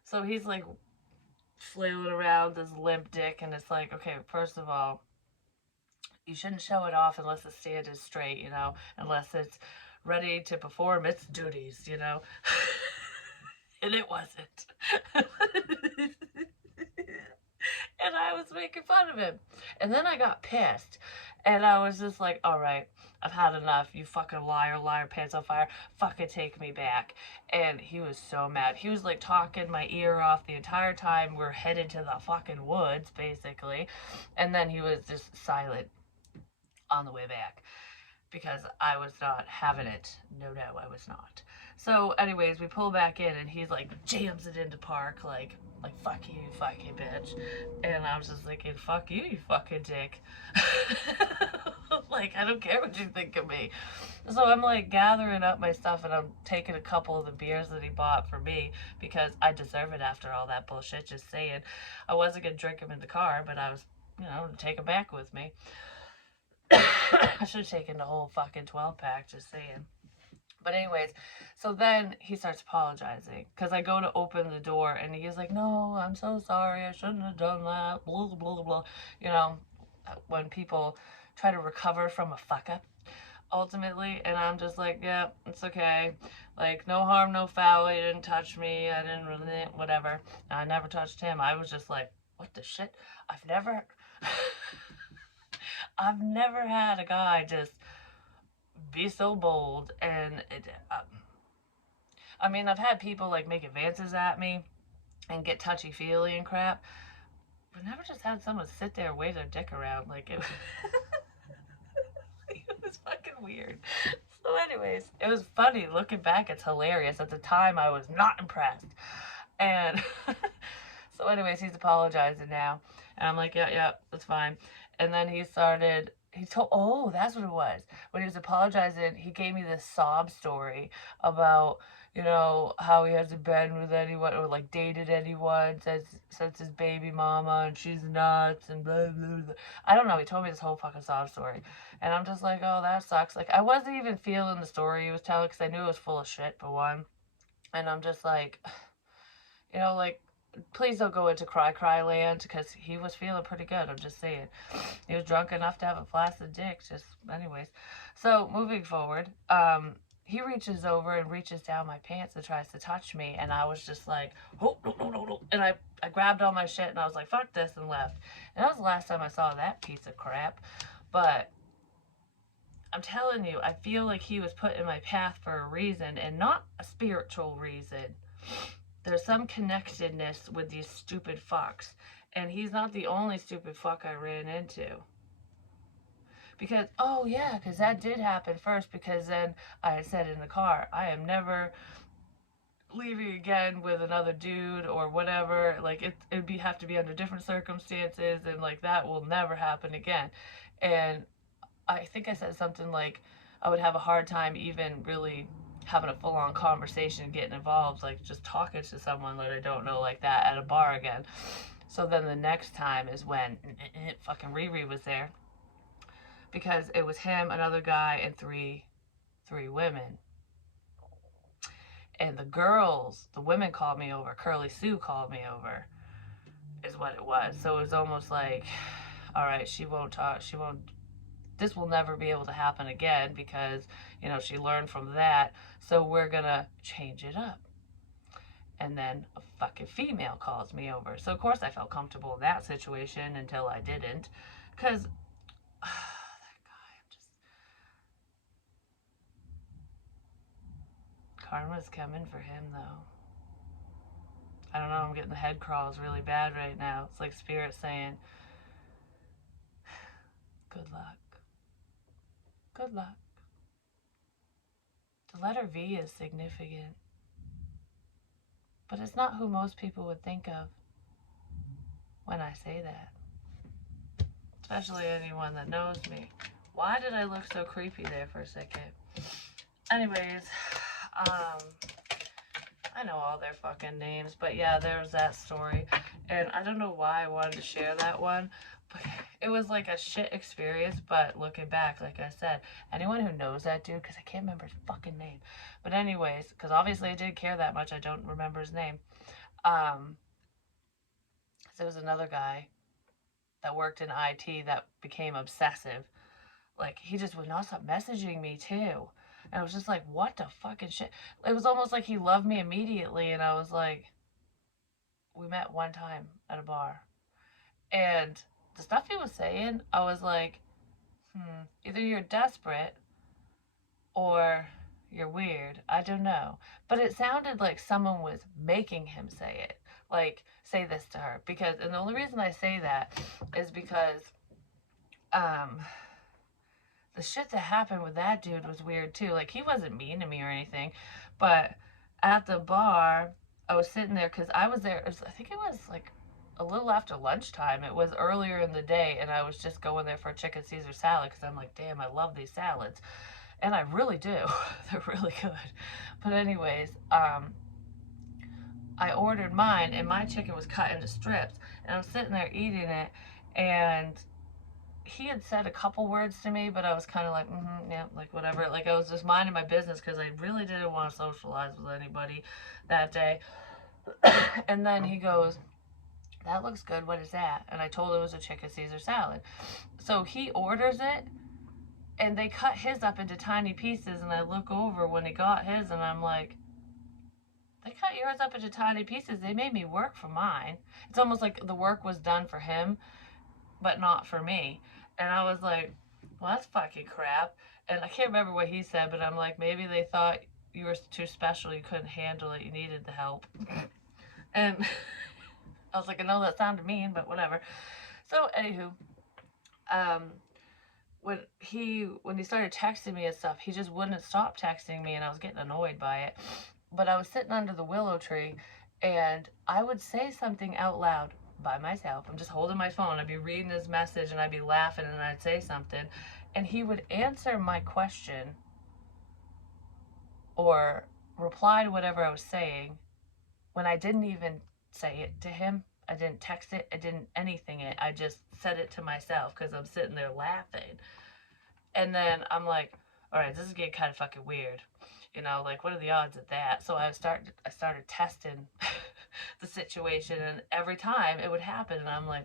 so he's like flailing around this limp dick, and it's like, okay, first of all, you shouldn't show it off unless the stand is straight, you know, unless it's ready to perform its duties, you know. And it wasn't. And I was making fun of him. And then I got pissed. And I was just like, all right, I've had enough. You fucking liar, pants on fire. Fucking take me back. And he was so mad. He was like talking my ear off the entire time. We're headed to the fucking woods, basically. And then he was just silent on the way back, because I was not having it. No, I was not. So anyways, we pull back in and he's like jams it into park, like fuck you, fucking bitch. And I was just thinking, fuck you, you fucking dick. Like, I don't care what you think of me. So I'm like gathering up my stuff and I'm taking a couple of the beers that he bought for me, because I deserve it after all that bullshit. Just saying. I wasn't gonna drink them in the car, but I was, you know, to take them back with me. I should have taken the whole fucking 12 pack, just saying. But anyways, so then he starts apologizing, because I go to open the door and he's like, no, I'm so sorry, I shouldn't have done that, blah, blah, blah, blah. You know, when people try to recover from a fuck up, ultimately. And I'm just like, yeah, it's okay. Like, no harm, no foul. He didn't touch me. I didn't really, whatever. I never touched him. I was just like, what the shit? I've never... I've never had a guy just be so bold. And I mean, I've had people like make advances at me and get touchy feely and crap, but never just had someone sit there and wave their dick around. Like, it was fucking weird. So anyways, it was funny looking back. It's hilarious. At the time, I was not impressed. And so anyways, he's apologizing now, and I'm like, yeah, that's fine. And then he told, oh, that's what it was. When he was apologizing, he gave me this sob story about, you know, how he hasn't been with anyone or like dated anyone since his baby mama, and she's nuts and blah, blah, blah. I don't know. He told me this whole fucking sob story. And I'm just like, oh, that sucks. Like, I wasn't even feeling the story he was telling, because I knew it was full of shit, for one. And I'm just like, you know, like, please don't go into cry land, because he was feeling pretty good. I'm just saying. He was drunk enough to have a flaccid dick. Just, anyways. So, moving forward, he reaches over and reaches down my pants and tries to touch me. And I was just like, oh, no. And I grabbed all my shit and I was like, fuck this, and left. And that was the last time I saw that piece of crap. But I'm telling you, I feel like he was put in my path for a reason, and not a spiritual reason. There's some connectedness with these stupid fucks. And he's not the only stupid fuck I ran into. Because, oh yeah, because that did happen first, because then I had said in the car, I am never leaving again with another dude or whatever. Like, it'd have to be under different circumstances, and like that will never happen again. And I think I said something like, I would have a hard time even really having a full-on conversation, getting involved, like just talking to someone that I don't know like that at a bar again. So then the next time is when fucking Riri was there, because it was him, another guy, and three women. And the women called me over. Curly Sue called me over, is what it was. So it was almost like, all right, she won't talk. This will never be able to happen again because, she learned from that. So we're going to change it up. And then a fucking female calls me over. So, of course, I felt comfortable in that situation until I didn't. Because that guy, karma's coming for him, though. I don't know, I'm getting the head crawls really bad right now. It's like spirit saying, good luck. Good luck. The letter V is significant, but it's not who most people would think of when I say that. Especially anyone that knows me. Why did I look so creepy there for a second? Anyways, I know all their fucking names, but yeah, there's that story. And I don't know why I wanted to share that one, but it was like a shit experience. But looking back, like I said, anyone who knows that dude, because I can't remember his fucking name. But anyways, because obviously I didn't care that much, I don't remember his name. There was another guy that worked in IT that became obsessive. Like, he just would not stop messaging me too. And I was just like, what the fucking shit? It was almost like he loved me immediately. And I was like, we met one time at a bar. And the stuff he was saying, I was like, either you're desperate or you're weird. I don't know. But it sounded like someone was making him say it. Like, say this to her. And the only reason I say that is because, the shit that happened with that dude was weird too. Like, he wasn't mean to me or anything, but at the bar, I was sitting there because I was there. I think it was like a little after lunchtime. It was earlier in the day, and I was just going there for a chicken Caesar salad because I'm like, damn, I love these salads, and I really do. They're really good. But anyways, I ordered mine, and my chicken was cut into strips, and I'm sitting there eating it, and he had said a couple words to me, but I was kind of like, yeah, like whatever. Like, I was just minding my business because I really didn't want to socialize with anybody that day. And then he goes, that looks good. What is that? And I told him it was a chicken Caesar salad. So he orders it, and they cut his up into tiny pieces. And I look over when he got his, and I'm like, they cut yours up into tiny pieces. They made me work for mine. It's almost like the work was done for him, but not for me. And I was like, well, that's fucking crap. And I can't remember what he said, but I'm like, maybe they thought you were too special, you couldn't handle it, you needed the help. And I was like, I know that sounded mean, but whatever. So, anywho, um, when he started texting me and stuff, he just wouldn't stop texting me, and I was getting annoyed by it. But I was sitting under the willow tree, and I would say something out loud by myself. I'm just holding my phone. I'd be reading his message, and I'd be laughing, and I'd say something, and he would answer my question or reply to whatever I was saying when I didn't even say it to him. I didn't text it. I didn't anything it. I just said it to myself because I'm sitting there laughing. And then I'm like, all right, this is getting kind of fucking weird. Like, what are the odds of that? So I started testing the situation, and every time it would happen, and I'm like,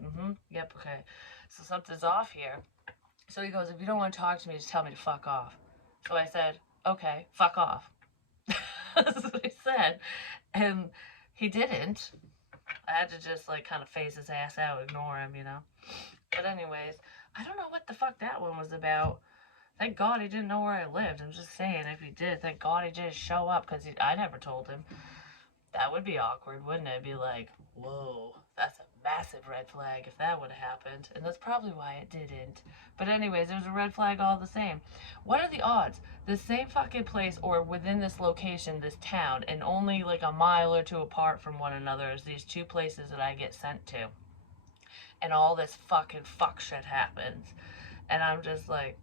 yep, okay. So something's off here. So he goes, if you don't want to talk to me, just tell me to fuck off. So I said, okay, fuck off. That's what he said. And he didn't. I had to just, like, kind of face his ass out, ignore him. But anyways, I don't know what the fuck that one was about. Thank God he didn't know where I lived. I'm just saying, if he did, thank God he didn't show up, because I never told him. That would be awkward, wouldn't it? Be like, whoa, that's a massive red flag if that would have happened. And that's probably why it didn't. But anyways, it was a red flag all the same. What are the odds? The same fucking place, or within this location, this town, and only like a mile or two apart from one another is these two places that I get sent to. And all this fucking fuck shit happens. And I'm just like,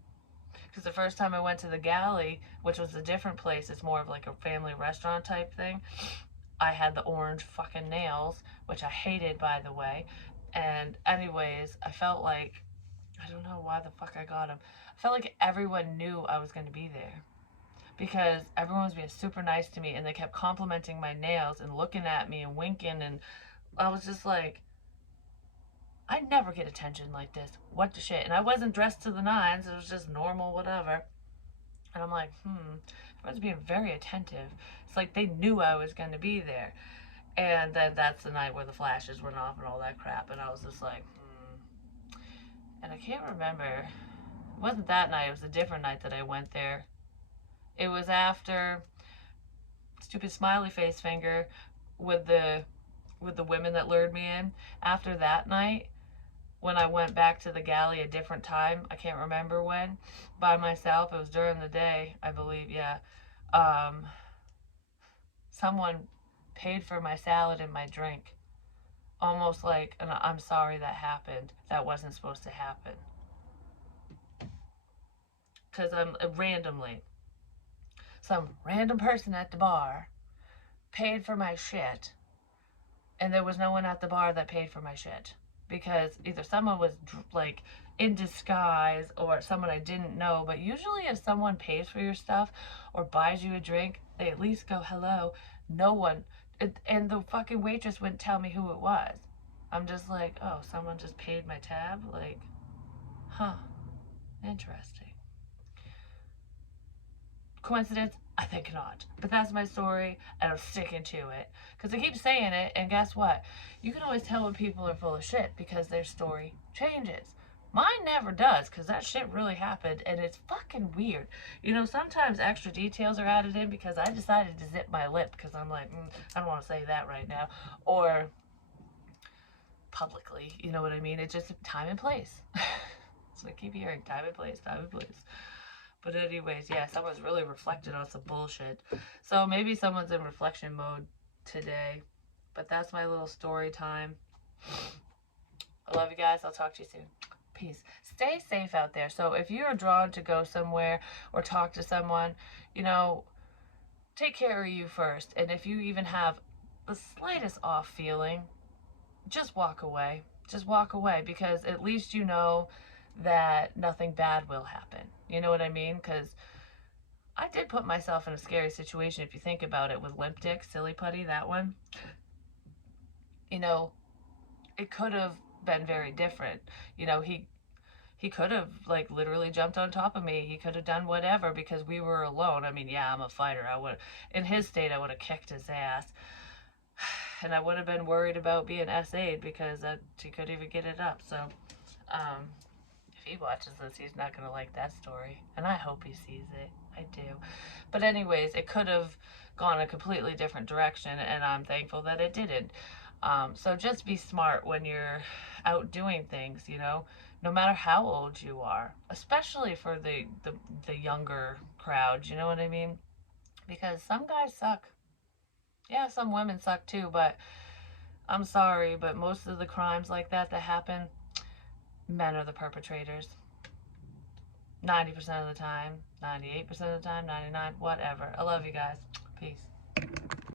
because the first time I went to the galley, which was a different place, it's more of like a family restaurant type thing, I had the orange fucking nails, which I hated, by the way. And anyways, I felt like, I don't know why the fuck I got them. I felt like everyone knew I was going to be there. because everyone was being super nice to me and they kept complimenting my nails and looking at me and winking, and I was just like, I never get attention like this. What the shit? And I wasn't dressed to the nines. It was just normal, whatever. And I'm like, everyone's being very attentive. It's like they knew I was going to be there. And then that's the night where the flashes went off and all that crap. And I was just like, And I can't remember. It wasn't that night. It was a different night that I went there. It was after stupid smiley face finger with the women that lured me in. After that night, when I went back to the galley a different time, I can't remember when, by myself. It was during the day, I believe. Yeah. Someone paid for my salad and my drink, almost like an I'm sorry that happened. That wasn't supposed to happen. Because I'm randomly, some random person at the bar paid for my shit, and there was no one at the bar that paid for my shit, because either someone was like in disguise or someone I didn't know. But usually if someone pays for your stuff or buys you a drink, they at least go hello. No one, and the fucking waitress wouldn't tell me who it was. I'm just like, oh, someone just paid my tab? Like, huh, interesting. Coincidence? I think not. But that's my story, and I'm sticking to it. Because I keep saying it, and guess what? You can always tell when people are full of shit because their story changes. Mine never does, because that shit really happened, and it's fucking weird. You know, sometimes extra details are added in because I decided to zip my lip because I'm like, I don't want to say that right now. Or publicly, you know what I mean? It's just time and place. So I keep hearing time and place, time and place. But anyways, yeah, someone's really reflected on some bullshit. So maybe someone's in reflection mode today. But that's my little story time. I love you guys. I'll talk to you soon. Peace. Stay safe out there. So if you're drawn to go somewhere or talk to someone, you know, take care of you first. And if you even have the slightest off feeling, just walk away. Just walk away, because at least you know that nothing bad will happen. You know what I mean? Because I did put myself in a scary situation if you think about it with Limp Dick, Silly Putty, that one. You know, it could have been very different. You know, he could have like literally jumped on top of me. He could have done whatever because we were alone. I mean, yeah, I'm a fighter. I would, in his state, I would have kicked his ass. And I would have been worried about being SA'd because he could even get it up. So, if he watches this, he's not going to like that story. And I hope he sees it. I do. But anyways, it could have gone a completely different direction, and I'm thankful that it didn't. So just be smart when you're out doing things, you know, no matter how old you are, especially for the younger crowd, you know what I mean? Because some guys suck. Yeah, some women suck too, but I'm sorry, but most of the crimes like that happen, men are the perpetrators. 90% of the time, 98% of the time, 99, whatever. I love you guys. Peace.